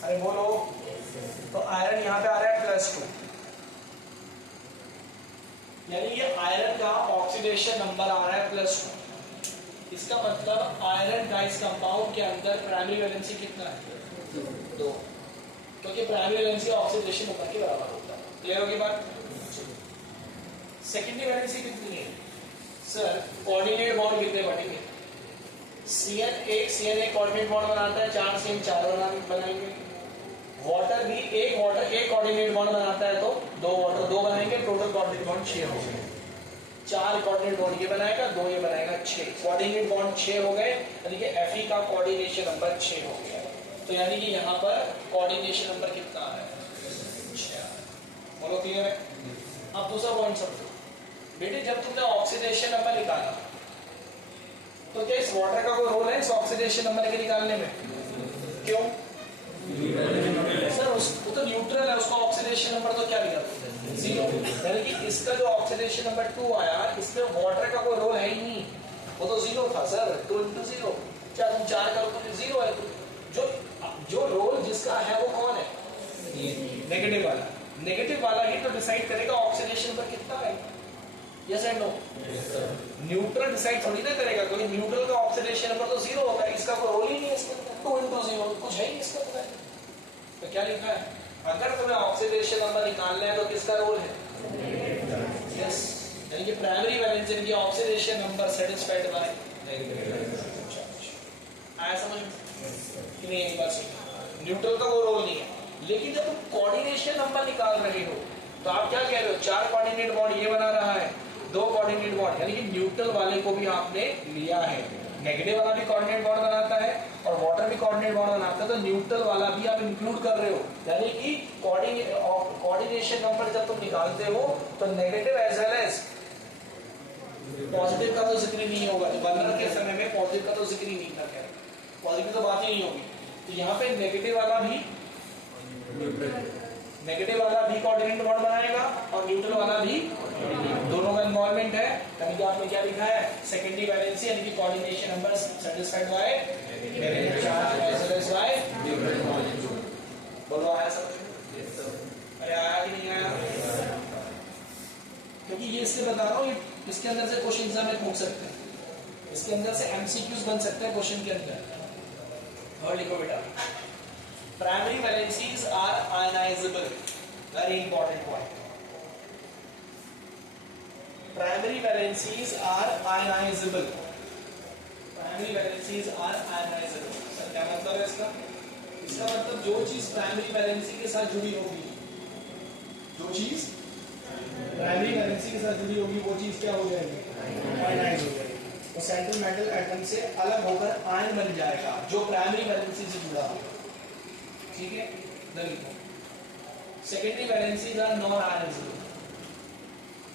अरे बोलो। तो आयरन यहाँ पे आ रहा है +2, यानी ये आयरन का ऑक्सीडेशन नंबर आ रहा है +2। इसका मतलब आयरन का इस कंपाउंड के अंदर प्राइमरी वैलेंसी कितना है? 2, क्योंकि प्राइमरी वैलेंसी ऑक्सीडेशन नंबर के बराबर होता है। क्लियर होगी बात? सेकेंडरी वैलेंसी कितनी है? सर कोऑर्डिनेट बॉन्ड कितने बनेंगे? CN एक कोऑर्डिनेट बॉन्ड बनाता है, 4 CN 4 बनाएंगे। वाटर भी एक कोऑर्डिनेट बॉन्ड बनाता है, तो 2 वाटर 2 बनाएंगे, टोटल कोऑर्डिनेट बॉन्ड 6 हो गए। 4 कोऑर्डिनेट बॉन्ड ये बनाएगा, 2 ये बनाएगा, 6 कोऑर्डिनेट बॉन्ड 6 हो गए, यानी कि Fe का कोऑर्डिनेशन नंबर 6 हो गया। तो यानी कि यहाँ पर कोऑर्डिनेशन नंबर कितना है? 6। बोलो क्लियर है? अब दूसरा पॉइंट समझो बेटे, जब तुमने ऑक्सीडेशन नंबर निकाला तो क्या इस वाटर का कोई रोल है इस ऑक्सीडेशन नंबर के निकालने में? क्यों? सर वो तो न्यूट्रल है, उसका ऑक्सीडेशन नंबर तो क्या लिया? 0। यानी कि इसका जो ऑक्सीडेशन नंबर 2 आया, इसमें वाटर का कोई रोल है ही नहीं, वो तो 0 था सर। 2 into 0, क्या तुम 4 करो तो 0 है। जो रोल जिसका है वो कौन है? नेगेटिव वाला। नेगेटिव वाला ही तो डिसाइड करेगा ऑक्सीडेशन नंबर कितना है। Yes and no? Neutral decide थोड़ी ना करेगा, क्योंकि न्यूट्रल का ऑक्सीडेशन नंबर तो 0 होता है, इसका कोई रोल ही नहीं है इसके अंदर। 2 into 0 कुछ है ही इसका अंदर। तो क्या लिखा है? अगर तुम्हें ऑक्सीडेशन नंबर निकालना है तो किसका रोल है? यस, यानी कि प्राइमरी वैलेंसी की ऑक्सीडेशन नंबर सेटिस्फाइड बाय आया समझ कि नहीं? एक बात सुनिए, न्यूट्रल का कोई रोल नहीं है, लेकिन जब तुम कोऑर्डिनेशन नंबर निकाल रहे हो तो आप क्या कह रहे हो? 4 कोऑर्डिनेट बॉन्ड ये बना रहा है, 2 कोऑर्डिनेट बॉन्ड, यानी कि न्यूट्रल वाले को भी आपने लिया है। नेगेटिव वाला भी कोऑर्डिनेट बॉन्ड बनाता है और वाटर भी कोऑर्डिनेट बॉन्ड बनाता है, तो न्यूट्रल वाला भी आप इंक्लूड कर रहे हो। यानी कि कोऑर्डिनेशन नंबर जब तुम निकालते हो तो negative as well as positive का तो जिक्र नहीं होगा। बर्नर के समय में पॉजिटिव का तो जिक्र ही नहीं था, पॉजिटिव तो बात ही नहीं होगी। तो यहाँ पे नेगेटिव वाला भी कोऑर्डिनेट बॉन्ड बनाएगा और न्यूट्रल वाला भी, दोनों का इन्वॉल्वमेंट है। यानी कि आपने क्या लिखा है? सेकेंडरी वैलेंसी यानी कि कोऑर्डिनेशन नंबर सेटिस्फाइड बाय बोलो, आया समझ? अरे आया कि नहीं आया? क्योंकि ये इसलिए बता रहा हूँ, इसके अंदर से क्वेश्चन एग्जाम में पूछ सकते हैं, इसके अंदर से MCQs बन सकते हैं क्वेश्चन के अंदर। और लिखो बेटा, primary valencies are ionizable, very important point. Primary valencies are ionizable, primary valencies are ionizable. Sir क्या मतलब है इसका? इसका मतलब जो चीज प्राइमरी वैलेंसी के साथ जुड़ी होगी, जो चीज प्राइमरी वैलेंसी के साथ जुड़ी होगी वो चीज क्या हो जाएगी? आयनाइज हो जाएगी। तो सेंट्रल मेटल एटम से अलग होकर आयन बन जाएगा जो प्राइमरी वैलेंसी से जुड़ा होगा। ठीक है? Secondary valencies are non ionizable,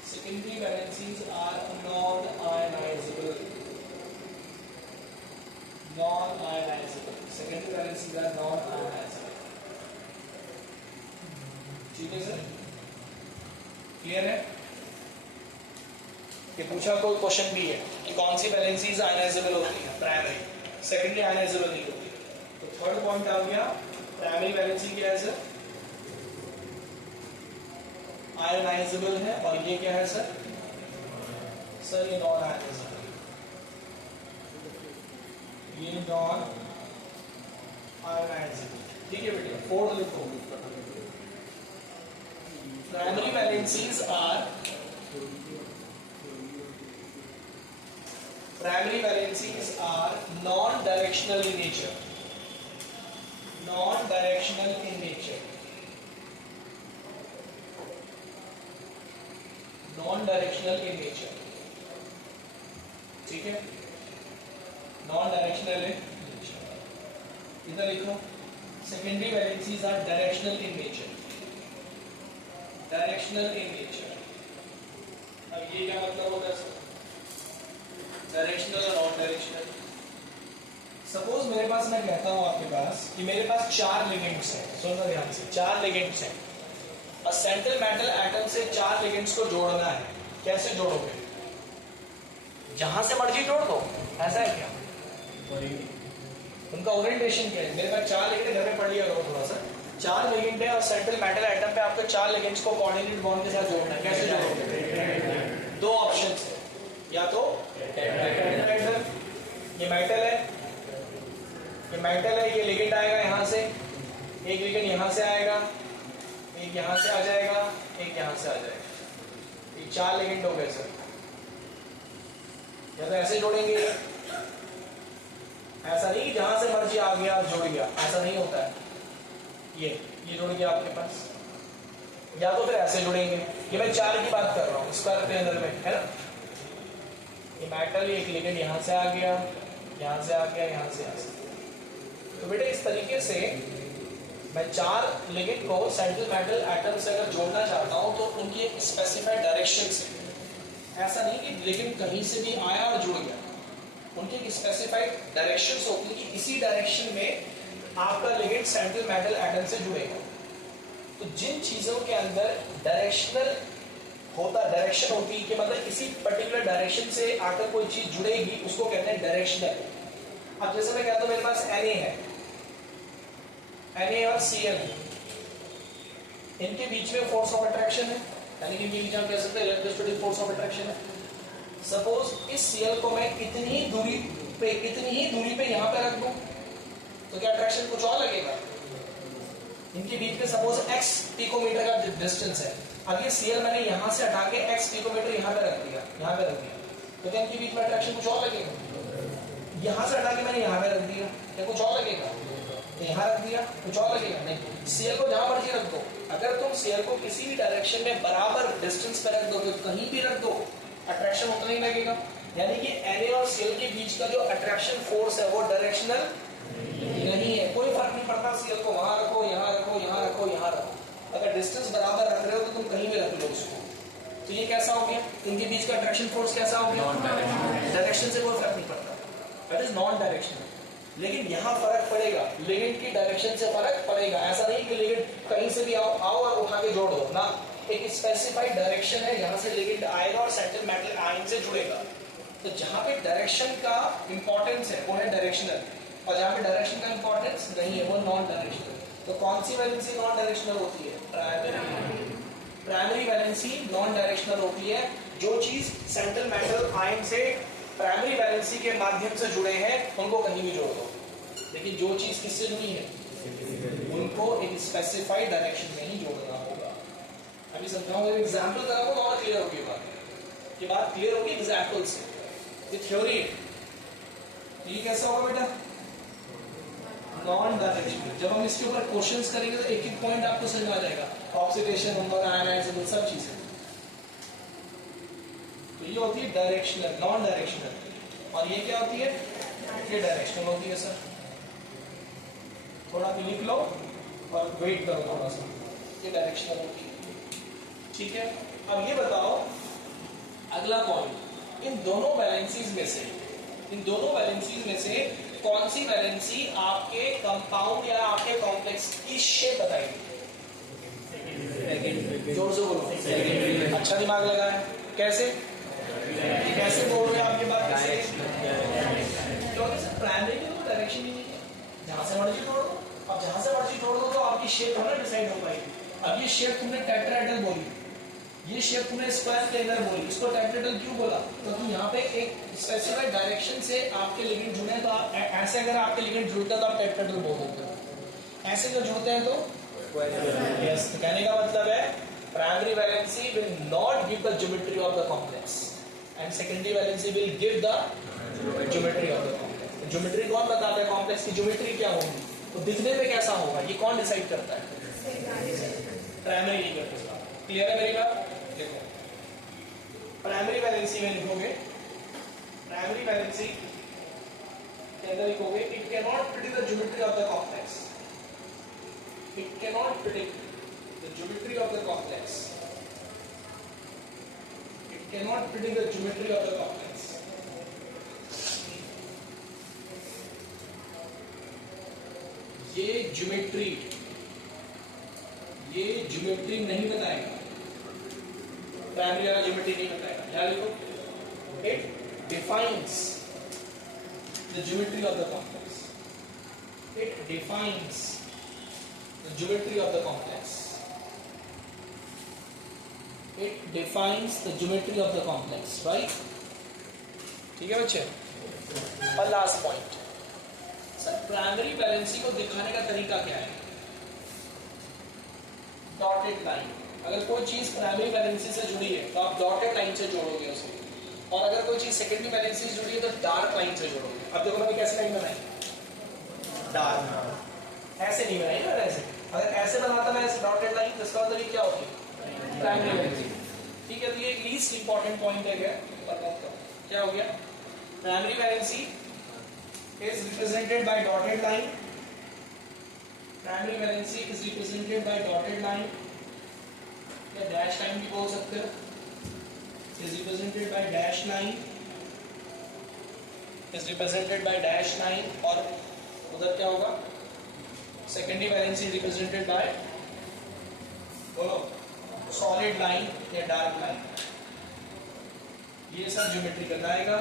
secondary valencies are non-ionizable. Non-ionizable. Secondary valencies are non-ionizable. ठीक है सर? क्लियर है? ये पूछा कोई क्वेश्चन भी है कि कौन सी वैलेंसीज आयनाइजेबल होती है? प्राइमरी, सेकेंडरी आयनाइजेबल नहीं होती। तो थर्ड पॉइंट आ गया, प्राइमरी वैलेंसी क्या है सर? आयनाइजेबल है, और ये क्या है सर? सर ये नॉन आयनाइजेबल, ये नॉन आयनाइजेबल। ठीक है बेटे, फोर्थ लिखो, primary valencies are primary valencies are non-directional in nature. Non-directional in nature. Non-directional in nature. ठीक है, non-directional in nature. इधर लिखो, secondary valencies are directional in nature. Directional in nature. अब ये क्या मतलब होता है? डायरेक्शनल और नॉन डायरेक्शनल. सपोज मेरे पास, मैं कहता हूं आपके पास कि मेरे पास 4 लिगेंड्स हैं. सुनना ध्यान से, 4 लिगेंड्स हैं और सेंट्रल मेटल एटम से 4 लिगेंड्स को जोड़ना है. कैसे जोड़ोगे? जहां से मर्जी जोड़ दो, ऐसा है क्या? उनका ओरिएंटेशन क्या है? मेरे पास 4 लिगेंड, घर में पढ़ लिया करो थोड़ा सा. 4 लिगेंड है और सेंट्रल मेटल एटम पे आपको 4 लिगेंड्स को कोऑर्डिनेट बॉन्ड के साथ जोड़ना है. कैसे जोड़ोगे? 2 ऑप्शंस है, या तो मेटल, ये मेटल है, ये मेटल है, ये लिगेंड आएगा यहां से, एक लिगेंड यहां से आएगा, एक यहां से आ जाएगा, एक यहां से आ जाएगा. ये 4 लिगेंड हो गए सर. या तो ऐसे जोड़ेंगे, ऐसा नहीं कि जहां से मर्जी आ गया जुड़ गया, ऐसा नहीं होता है. ये जुड़ गया आपके पास. या तो फिर ऐसे जुड़ेंगे. ये मैं 4 की बात कर रहा हूँ स्क्वायर प्लेनर में, है ना. ये मेटल, एक लिगेंड यहां से आ गया, यहां से आ गया, यहां से आ गया. तो बेटे इस तरीके से मैं 4 लिगेंड को सेंट्रल मेटल एटम से अगर जोड़ना चाहता हूं तो उनकी एक स्पेसिफाइड डायरेक्शन से. ऐसा नहीं कि लिगेंड कहीं से भी आया और जुड़ गया. उनकी एक स्पेसिफाइड डायरेक्शंस होती है कि इसी डायरेक्शन में आपका लिगेंड सेंट्रल मेटल एटम से जुड़ेगा. तो जिन चीजों के अंदर डायरेक्शनल होता, डायरेक्शन होती है कि मतलब किसी पर्टिकुलर डायरेक्शन से आकर कोई चीज जुड़ेगी, उसको कहते हैं डायरेक्शनल. अब जैसे मैं कहता हूं मेरे पास Na है, Na और Cl, इनके बीच में फोर्स ऑफ अट्रैक्शन है, यानी कि इनके बीच में कह सकते हैं इलेक्ट्रोस्टैटिक फोर्स ऑफ अट्रैक्शन है. सपोज इस Cl को मैं इतनी ही दूरी पे यहां पे रख दूं तो क्या अट्रैक्शन कुछ और लगेगा? इनके बीच में सपोज x पिकोमीटर का डिस्टेंस है. अब ये Cl मैंने यहां से हटा के x पिकोमीटर यहां पे रख दिया, तो क्या इनके बीच में अट्रैक्शन कुछ और लगेगा? यहां से हटा के मैंने यहां पे रख दिया, क्या कुछ और लगेगा? यहां रख दिया, कुछ और लगेगा? नहीं. Cl को जहां मर्जी रख दो. अगर तुम Cl को किसी भी डायरेक्शन में बराबर डिस्टेंस पे रख दोगे, कहीं भी रख दो, अट्रैक्शन उतना ही लगेगा. यानी कि Na और Cl के बीच का जो अट्रैक्शन फोर्स है वो डायरेक्शनल नहीं है. कोई फर्क नहीं पड़ता Cl को वहां रखो, यहां रखो, यहां रखो, यहां रखो. अगर डिस्टेंस बराबर रख रहे हो तो तुम कहीं भी रख लो उसको. तो ये कैसा हो गया? इनके बीच का अट्रैक्शन फोर्स कैसा हो गया? डायरेक्शन से कोई फर्क नहीं पड़ता. That is non directional. लेकिन यहाँ फर्क पड़ेगा, लिगेंड की डायरेक्शन से फर्क पड़ेगा. ऐसा नहीं कि लिगेंड कहीं से भी आओ और उठा के जोड़ दो ना. एक स्पेसिफाइड डायरेक्शन है, यहाँ से लिगेंड आएगा और सेंट्रल मेटल आयन से जुड़ेगा. तो जहाँ पे डायरेक्शन का इंपॉर्टेंस है वो है डायरेक्शनल, और जहाँ पे डायरेक्शन का इंपॉर्टेंस नहीं है वो नॉन डायरेक्शनल. तो कौन सी वैलेंसी नॉन डायरेक्शनल होती है? प्राइमरी वैलेंसी नॉन डायरेक्शनल होती है. जो चीज सेंट्रल मेटल आयन से प्राइमरी वैलेंसी के माध्यम से जुड़े हैं उनको कहीं भी जोड़ दो. लेकिन जो चीज किससे जुड़ी है उनको एक स्पेसिफाइड डायरेक्शन में ही जोड़ना होगा. अभी समझाऊंगा, एग्जांपल करूंगा तो और क्लियर होगी बात. ये बात क्लियर होगी एग्जांपल से. ये थ्योरी है. ये कैसा होगा बेटा? Non directional. जब हम इसके ऊपर क्वेश्चंस करेंगे तो एक एक पॉइंट आपको समझ आ जाएगा. ऑक्सीडेशन नंबर, आयनाइजेशन, सब चीजें. तो ये होती है डायरेक्शनल, नॉन डायरेक्शनल. और ये क्या होती है? ये डायरेक्शनल होती है सर. थोड़ा लिख लो और वेट करो थोड़ा सा. ये डायरेक्शनल होती है. ठीक है. अब ये बताओ अगला पॉइंट, इन दोनों वैलेंसीज में से कौन सी वैलेंसी आपके कंपाउंड या आपके कॉम्प्लेक्स की शेप बताएगी? जोर से बोलो. अच्छा दिमाग लगाए. कैसे बोल रहे हैं आप ये बात? क्योंकि सर प्राइमरी की तो डायरेक्शन ही नहीं है, जहां से मर्जी जोड़ दो. अब जहां से मर्जी जोड़ दो तो आपकी शेप होना डिसाइड हो पाएगी. अब ये शेप तुमने टेट्राहेड्रल बोली, ये शेप तुमने स्क्वायर प्लेनर बोली. इसको टेट्राहेड्रल क्यों बोला? क्योंकि यहाँ पे एक स्पेसिफाइड डायरेक्शन से आपके लिगेंड जुड़े. तो आप ऐसे अगर आपके लिगेंड जुड़ते हैं तो आप टेट्राहेड्रल बोल देते हो. ऐसे जो जुड़ते हैं तो यस. कहने का मतलब है primary valency will not give the geometry of the complex. And secondary valency will give the geometry of the complex. Geometry कौन बताता है कॉम्प्लेक्स की ज्योमेट्री क्या होगी, तो दिखने में कैसा होगा, ये कौन डिसाइड करता है, प्राइमरी नहीं करता। क्लियर है मेरी बात? देखो प्राइमरी वैलेंसी में लिखोगे, प्राइमरी वैलेंसी के अंदर लिखोगे it can not predict the geometry of the complex, it can not predict the geometry of the complex, it can not predict the geometry of the complex. ये geometry नहीं बताएगा, primary वाला geometry नहीं बताएगा। क्या लिखो, it defines the geometry of the complex, it defines the geometry of the complex, it defines the geometry of the complex, right? ठीक है बच्चे। और last point, sir primary valency को दिखाने का तरीका क्या है? Dotted line. अगर कोई चीज प्राइमरी वैलेंसी से जुड़ी है तो आप डॉटेड लाइन से जोड़ोगे उसे, और अगर कोई चीज सेकेंडरी वैलेंसी से जुड़ी है तो डार्क लाइन से जोड़ोगे। अब देखो मैंने कैसे लाइन बनाई, डार्क, ऐसे नहीं बनाई ना, ऐसे। अगर ऐसे बनाता मैं ऐसे डॉटेड लाइन, तो इसका मतलब क्या होगी, प्राइमरी वैलेंसी। ठीक है, तो ये लीस्ट इंपॉर्टेंट पॉइंट है क्या हो गया, primary valency is represented by dotted line, primary valency is represented by dotted line या dash line भी बोल सकते हो, is represented by dash line, is represented by dash line, और उधर क्या होगा, secondary valency is represented by बोलो solid line या dark line। ये सब ज्योमेट्री बताएगा।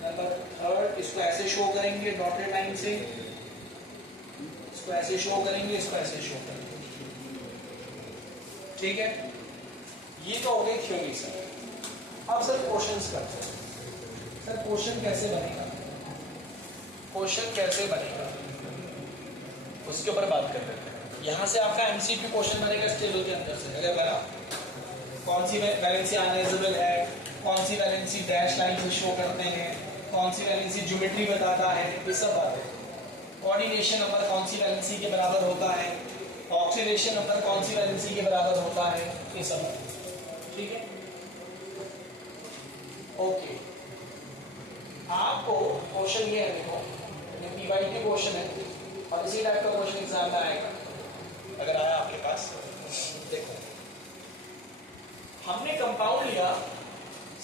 नंबर थर्ड, इसको ऐसे शो करेंगे डॉटेड लाइन से, इसको ऐसे शो करेंगे, इसको ऐसे शो करेंगे। ठीक है, ये तो हो गई थ्योरी सर। अब सर क्वेश्चंस करते हैं। सर क्वेश्चन कैसे बनेगा, क्वेश्चन कैसे बनेगा उसके ऊपर बात कर रहे हैं। यहाँ से आपका एमसीक्यू क्वेश्चन बनेगा स्टेबल के अंदर से। अगर बना कौन सी वैलेंसी अनरेजबल है, कौन सी वैलेंसी डैश लाइन से शो करते हैं, कौन सी वैलेंसी ज्योमेट्री बताता है, ये सब बातें। कोऑर्डिनेशन नंबर कौन सी वैलेंसी के बराबर होता है, ऑक्सीडेशन नंबर कौन सी वैलेंसी के बराबर होता है, ये सब बातें। ठीक है, ओके। आपको क्वेश्चन ये है, देखो ये पीवाईटी क्वेश्चन है और इसी टाइप का क्वेश्चन एग्जाम में आएगा, अगर आया आपके पास। देखो हमने कंपाउंड लिया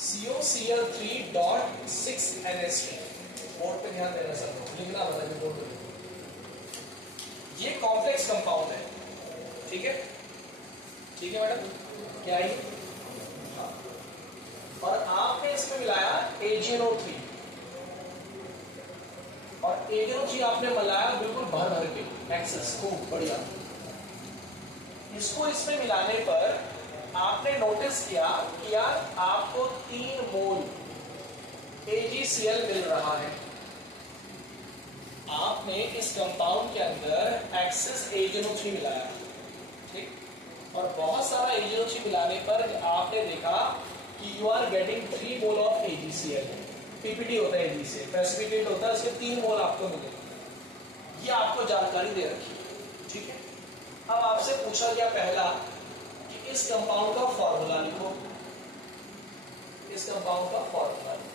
COCl3.6NH3, बोर्ड पे ध्यान देना सर, लिखना बताइए बोर्ड पे। ये कॉम्प्लेक्स कंपाउंड है, ठीक है, ठीक है मैडम, क्या है? हाँ। और आपने इसमें मिलाया AgNO3, और AgNO3 आपने मिलाया बिल्कुल भर भर के, एक्सेस खूब बढ़िया। इसको इसमें मिलाने पर आपने नोटिस किया कि यार आपको 3 मोल AgCl मिल रहा है। आपने इस कंपाउंड के अंदर एक्सेस AgNO3 मिलाया, ठीक, और बहुत सारा AgNO3 मिलाने पर आपने देखा कि you are getting 3 mole of AgCl। PPT होता है AgCl, प्रेसिपिटेट होता है, उसके 3 मोल आपको मिले। ये आपको जानकारी दे रखी है, ठीक है। अब आपसे पूछा गया पहला, इस कंपाउंड का फॉर्मूला लिखो, इस कंपाउंड का फॉर्मूला लिखो।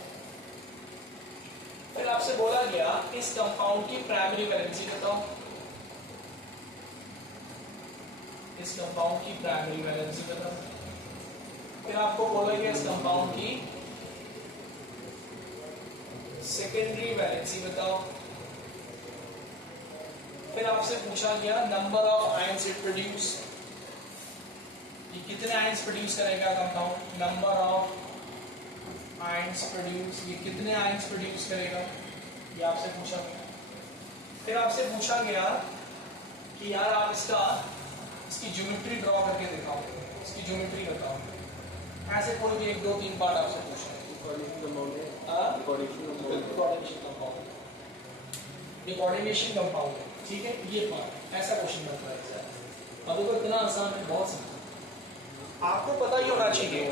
फिर आपसे बोला गया इस कंपाउंड की प्राइमरी वैलेंसी बताओ, इस कंपाउंड की प्राइमरी वैलेंसी बताओ। फिर आपको बोला गया इस कंपाउंड की सेकेंडरी वैलेंसी बताओ। फिर आपसे पूछा गया number of ions it produce, ये कितने आयंस प्रोड्यूस करेगा compound, number of ions produce, ये कितने आयंस प्रोड्यूस करेगा, ये आपसे पूछा गया। फिर आपसे पूछा गया कि यार आप इसकी ज्योमेट्री ड्रॉ करके दिखाओ, इसकी ज्योमेट्री बताओ। ऐसे कोई भी 1, 2, 3 पार्ट आपसे पूछ रहे हैं। कोऑर्डिनेशन कंपाउंड है, ठीक है, ये पार्ट ऐसा क्वेश्चन बनता है। अब देखो इतना आसान है, बहुत सिंपल, आपको पता ही होना चाहिए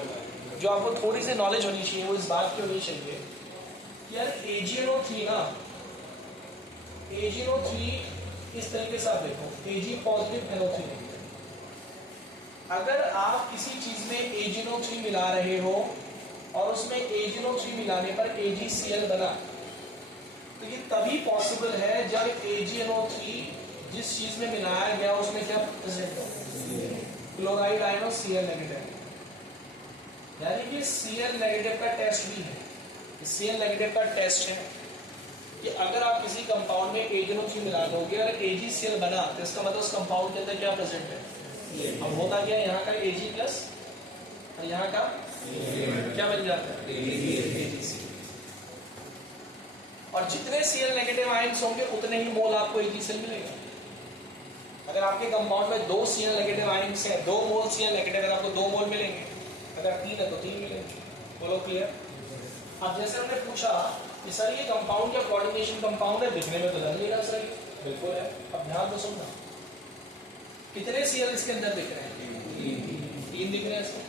जो आपको थोड़ी सी नॉलेज होनी चाहिए वो इस बात की होनी चाहिए यार AgNO3 ना, AgNO3 इस तरीके से आप देखो, Ag पॉजिटिव NO3 नेगेटिव। अगर आप किसी चीज में AgNO3 मिला रहे हो और उसमें AgNO3 मिलाने पर AgCl बना, तो ये तभी पॉसिबल है जब AgNO3 जिस चीज में मिलाया गया उसमें क्या प्रेजेंट हो, क्लोराइड आयन और Cl नेगेटिव। यानी कि Cl नेगेटिव का टेस्ट भी है, Cl नेगेटिव का टेस्ट है कि अगर आप किसी कंपाउंड में AgNO3 मिला दोगे और AgCl बना तो इसका मतलब उस कंपाउंड के अंदर क्या प्रेजेंट है। अब होता क्या, यहाँ का Ag प्लस और यहाँ का क्या बन जाता है AgCl। और जितने Cl नेगेटिव आयन्स होंगे उतने ही मोल आपको AgCl मिलेगा। अगर आपके कंपाउंड में 2 Cl नेगेटिव आयन्स हैं, 2 मोल Cl नेगेटिव है, आपको 2 मोल मिलेंगे। अगर 3 है तो 3 मिलेंगे। बोलो क्लियर। अब जैसे हमने पूछा कि सर ये कंपाउंड या कोऑर्डिनेशन कंपाउंड है, दिखने में तो लग नहीं रहा सर, बिल्कुल है। अब ध्यान तो सुनना, कितने Cl इसके अंदर दिख रहे हैं, 3 दिख रहे हैं इसमें।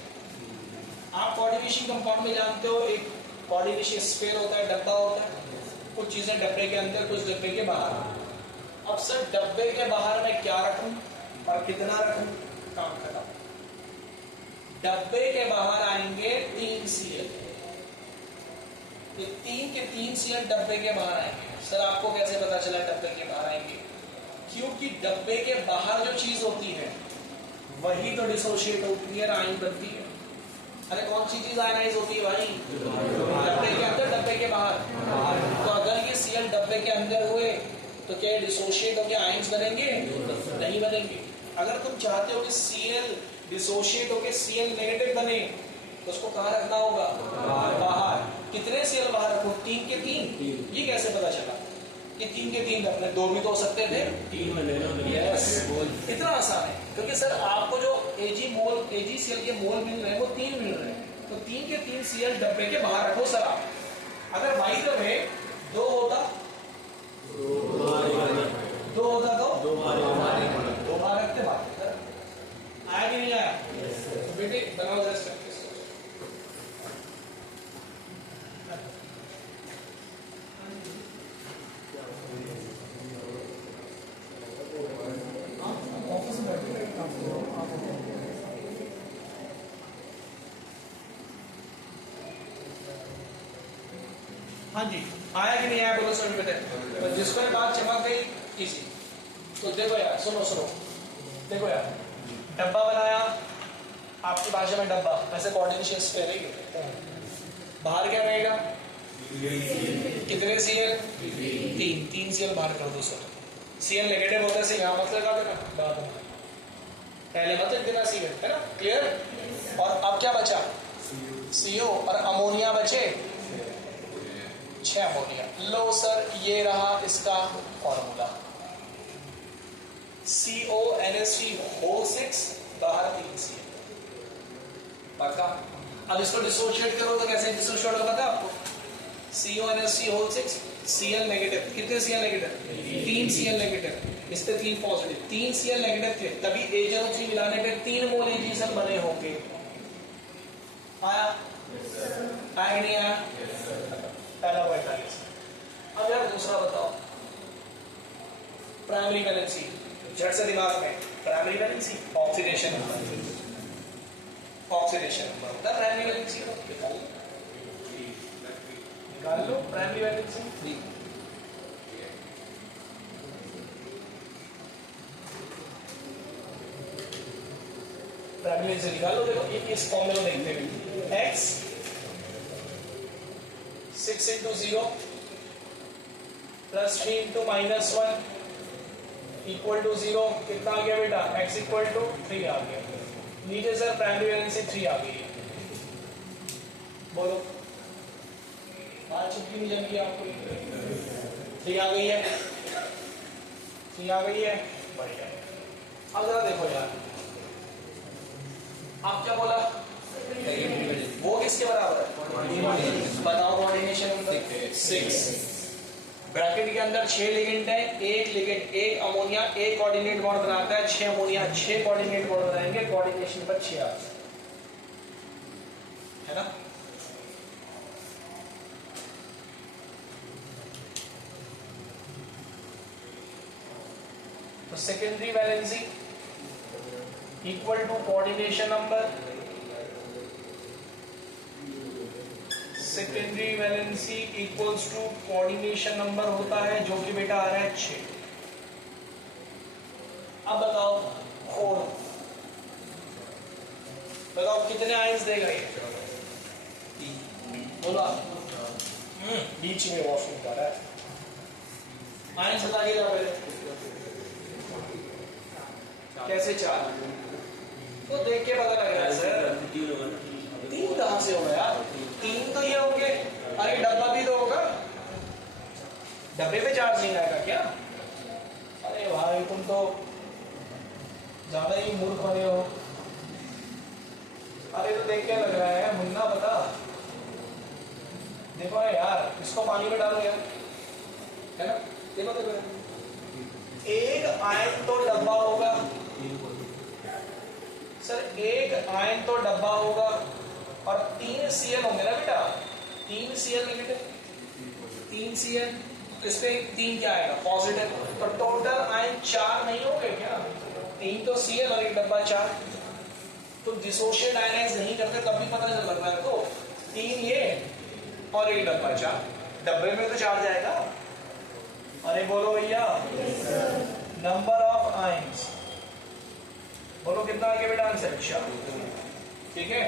आप कोऑर्डिनेशन कंपाउंड में जानते हो एक कोऑर्डिनेशन स्फीयर होता है, डब्बा होता है, कुछ चीजें डब्बे के अंदर कुछ डब्बे के बाहर। अब सर डब्बे के बाहर मैं क्या रखूं और कितना रखूं, काम खत्म। डब्बे के बाहर आएंगे 3 Cl, ये 3 के 3 Cl डब्बे के बाहर आएंगे। सर आपको कैसे पता चला डब्बे के बाहर आएंगे, क्योंकि डब्बे के बाहर जो चीज होती है वही तो डिसोशिएट होती है, आयन बनती है। अरे कौन सी चीज आयनाइज होती है भाई, डब्बे के अंदर डब्बे के बाहर। तो अगर ये Cl डब्बे के अंदर हुए तो क्या डिसोशिएट होकर आयन्स बनेंगे, नहीं बनेंगे। अगर तुम चाहते हो कि Cl डिसोशिएट होकर Cl नेगेटिव बने तो उसको कहाँ रखना होगा, बाहर। कितने Cl बाहर रखो, 3 के 3। ये कैसे पता चला कि 3 के 3 रखने, 2 भी तो हो सकते थे, 3 में लेना। यस, इतना आसान है, क्योंकि सर आपको जो AgCl के मोल मिल रहे हैं वो 3 मिल रहे हैं, तो 3 के 3 Cl डब्बे के बाहर रखो सर आप। अगर बाई द वे 2 होता तो 2 बाहर रखते, बात आया कि नहीं आया। बेटे बनाओ जरा इसका। हाँ जी, आया कि नहीं आया बोलो सर बेटे। तो जिस पर बात चमक गई इसी। तो देखो यार, सुनो देखो यार, डब्बा बनाया, आपकी भाषा में डब्बा, वैसे कोऑर्डिनेशन स्फीयर है। बाहर क्या रहेगा, कितने Cl, 3 Cl बाहर कर दो सर। Cl नेगेटिव होता है यहाँ मत लगा देना, पहले मत लिख देना Cl, है ना, क्लियर। और अब क्या बचा, CO और अमोनिया बचे 6 अमोनिया। लो सर ये रहा इसका फॉर्मूला, CONH3 बाहर 3 Cl। पक्का। अब इसको डिसोशिएट करो तो कैसे डिसोशिएट होगा पता है आपको, CONH3 Cl नेगेटिव, कितने Cl नेगेटिव, 3 Cl नेगेटिव, इस पे 3 पॉजिटिव, 3 Cl नेगेटिव थे, तभी AgNO3 मिलाने पे 3 मोल AgCl बने होंगे। आया आया नहीं आया, पहला पॉइंट आ गया। अब यार दूसरा बताओ, प्राइमरी वैलेंसी, झट से दिमाग में, प्राइमरी वैलेंसी ऑक्सीडेशन होता है। प्राइमरी वैलेंसी निकाल लो, प्राइमरी वैलेंसी निकाल लो। देखो इस फॉर्मूला देखते हैं, x 6 into 0 plus 3 into -1 equal to 0, कितना आ गया बेटा, x equal to 3 आ गया। नीचे सर प्राइमरी वैलेंसी 3 आ गई है, बोलो बात चुपकी नहीं जमी आपको, 3 आ गई है, 3 आ गई है, बढ़िया। अब जरा देखो यार, आप क्या बोला, वो किसके बराबर है, बताओ कोऑर्डिनेशन 6। ब्रैकेट के अंदर 6 लिगेंड है, एक अमोनिया एक कोऑर्डिनेट बॉन्ड बनाता है, 6 अमोनिया 6 कोऑर्डिनेट बॉन्ड बनाएंगे, कोऑर्डिनेशन पर 6 आ है ना। तो secondary valency equal to coordination number, secondary valency equals to coordination number होता है जो कि बेटा आ रहा है 6। अब बताओ 4, बताओ कितने आयंस देगा ये, बोलो आप। बीच में वॉशरूम कर रहा है, आयंस बताइए जरा पहले। कैसे 4? तो देख के पता लग रहा है सर। 3 कहां से होगा यार? 3 तो ये होंगे। अरे डब्बा भी तो होगा, डब्बे पे चार्ज नहीं आएगा क्या? अरे भाई तुम तो ज्यादा ही मूर्ख बने हो। अरे तो देख के लग रहा है मुन्ना, बता। देखो यार, इसको पानी में डालो यार, है ना। देखो देखो, एक आयन तो डब्बा होगा सर, एक आयन तो डब्बा होगा और 3 Cl होंगे ना बेटा, 3 Cl नेगेटिव, 3 Cl, इस पे 3 क्या आएगा? पॉजिटिव। तो टोटल आयन 4 नहीं हो गए क्या? 3 तो Cl और एक डब्बा 4। तो डिसोशिएट आयनाइज नहीं करते तब भी पता चल रहा है तो 3 ये और एक डब्बा 4, डब्बे में तो 4 जाएगा। अरे बोलो भैया, नंबर ऑफ आयंस बोलो कितना आगे बेटा आंसर? 4। ठीक है।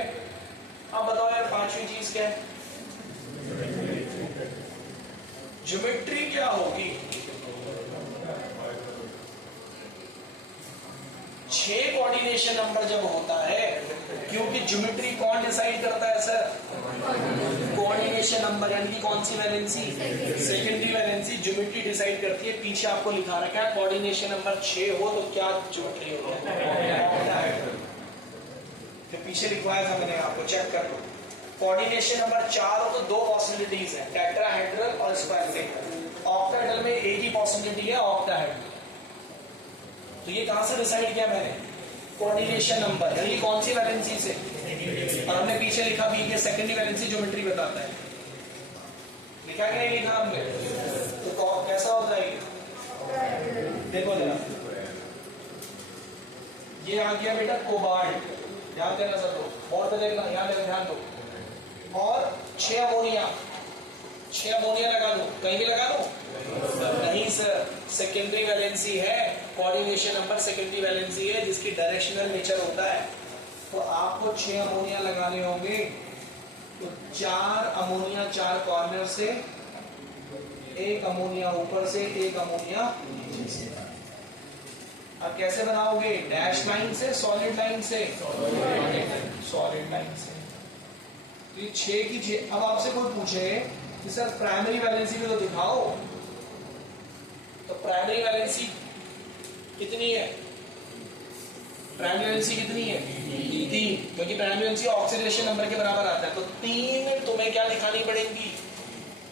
अब बताओ यार पांचवी चीज क्या है? ज्योमेट्री क्या होगी? 6 कोऑर्डिनेशन नंबर जब होता है, क्योंकि ज्योमेट्री कौन डिसाइड करता है सर? कोऑर्डिनेशन नंबर, यानी कि कौन सी valency? Secondary valency geometry decide करती है। पीछे आपको लिखा रखा है कोऑर्डिनेशन नंबर 6 हो तो क्या ज्योमेट्री हो गया? तो पीछे लिखवाया था मैंने, आपको चेक कर लो। कोऑर्डिनेशन नंबर 4 हो तो 2 पॉसिबिलिटीज है, टेट्राहेड्रल और स्क्वायर। ऑक्टाहेड्रल में एक ही पॉसिबिलिटी है, ऑक्टाहेड्रल। तो ये कहां से डिसाइड किया मैंने? कोऑर्डिनेशन नंबर, यानी कौन सी वैलेंसी से। और हमने पीछे लिखा भी कि सेकेंडरी वैलेंसी ज्योमेट्री बताता है। लिखा कि नहीं लिखा हमने? तो कैसा होता है? देखो जरा, ये आ गया बेटा कोबाल्ट, ध्यान देना सर, दो बोर्ड पे देखना, यहाँ देखना, ध्यान दो। और 6 अमोनिया, 6 अमोनिया लगा दो, कहीं भी लगा दो? नहीं सर, सेकेंडरी वैलेंसी है, कोऑर्डिनेशन नंबर सेकेंडरी वैलेंसी है जिसकी डायरेक्शनल नेचर होता है। तो आपको 6 अमोनिया लगाने होंगे। तो 4 अमोनिया 4 कॉर्नर से, 1 अमोनिया ऊपर से, 1 अमोनिया नीचे से। अब कैसे बनाओगे? डैश लाइन से, सॉलिड लाइन से? सॉलिड लाइन से। तो ये 6 की 6। अब आपसे कोई पूछे कि सर प्राइमरी वैलेंसी भी तो दिखाओ, तो प्राइमरी वैलेंसी कितनी है? प्राइमरी वैलेंसी कितनी है? 3, क्योंकि प्राइमरी वैलेंसी ऑक्सीडेशन नंबर के बराबर आता है। तो 3 तुम्हें क्या दिखानी पड़ेगी?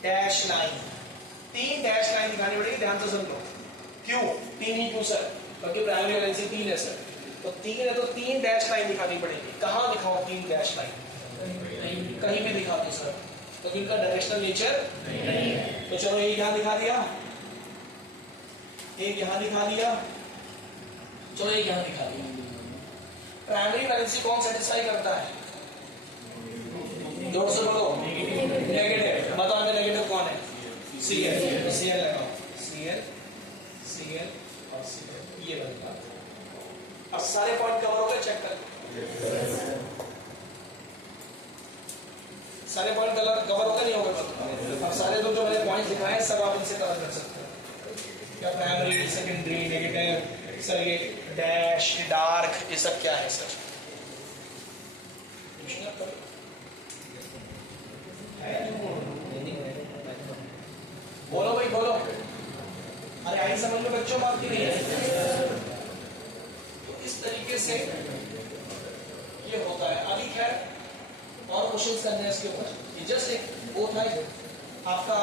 Dash line. 3 डैश लाइन दिखानी पड़ेगी, ध्यान से सुन लो। क्यों 3 ही? क्यों सर? क्योंकि प्राइमरी वैलेंसी 3 है सर। तो 3 है तो 3 डैश लाइन दिखानी पड़ेगी। कहाँ दिखाओ 3 डैश लाइन? कहीं भी दिखा दो सर, तो इनका डायरेक्शनल नेचर नहीं है। तो चलो एक यहाँ दिखा दिया, एक यहाँ दिखा दिया, चलो एक यहाँ दिखा दिया। प्राइमरी वैलेंसी कौन सेटिस्फाई करता है? जोर से बोलो। नेगेटिव। बताओ नेगेटिव कौन है? Cl। तो Cl लगाओ, Cl, Cl और Cl, ये बनता है। अब सारे पॉइंट कवर हो गए, चेक कर। सारे पॉइंट कवर हो गए नहीं हो गए? अब सारे जो मैंने पॉइंट लिखाए हैं सब आप इनसे कवर कर सकते हो। क्या प्राइमरी, सेकेंडरी, नेगेटिव, सर ये डैश, डार्क, ये सब क्या है सर? बोलो भाई बोलो। अरे आई समझ लो बच्चों, बात की नहीं है। तो इस तरीके से ये होता है। अभी खैर और क्वेश्चंस करने हैं इसके ऊपर, जस्ट एक वो था आपका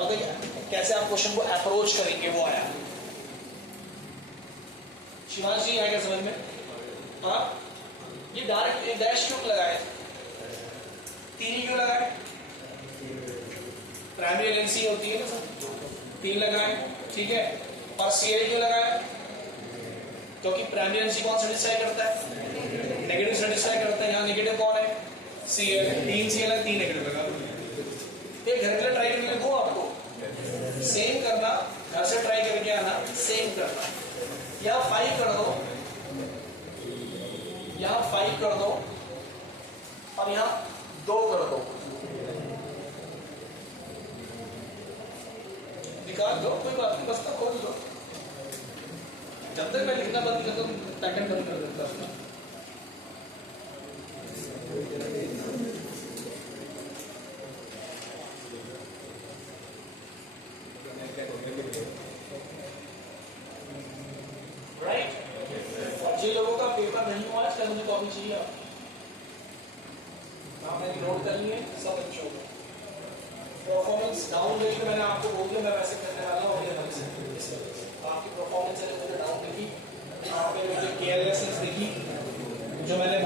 मतलब कैसे आप क्वेश्चन को अप्रोच करेंगे वो आया। शिवांश जी है क्या समझ में? हाँ, ये डायरेक्ट डैश क्यों लगाए? 3 ही क्यों लगाए? प्राइमरी एलएनसी होती है ना सर, 3 लगाए, ठीक है। और सीएल क्यों लगाया? क्योंकि प्राइमरी एलएनसी कौन सेटिस्फाई करता है? नेगेटिव सेटिस्फाई करता है। यहाँ नेगेटिव कौन है? सीएल। 3 सीएल है, 3 नेगेटिव लगा दो। ये घर के लिए ट्राई करके देखो, आपको सेम करना, घर से ट्राई करके आना, सेम करना। यहाँ 5 कर दो, यहाँ 5 कर दो और यहाँ 2 कर दो, निकाल दो, कोई बात नहीं, बस खोल दो। जब तक मैं लिखना बंद कर दूं पैटर्न बंद कर देता हूं। राइट, और जिन लोगों का पेपर नहीं हुआ है मुझे कॉपी चाहिए, आप मैंने नोट कर लिए सब अच्छे होगा। परफॉर्मेंस डाउन रही तो मैंने आपको बोल दिया, मैं वैसे करने वाला हूँ। आपकी परफॉर्मेंस है मुझे डाउन दिखी, आपने मुझे केयरलेसनेस दिखी, जो मैंने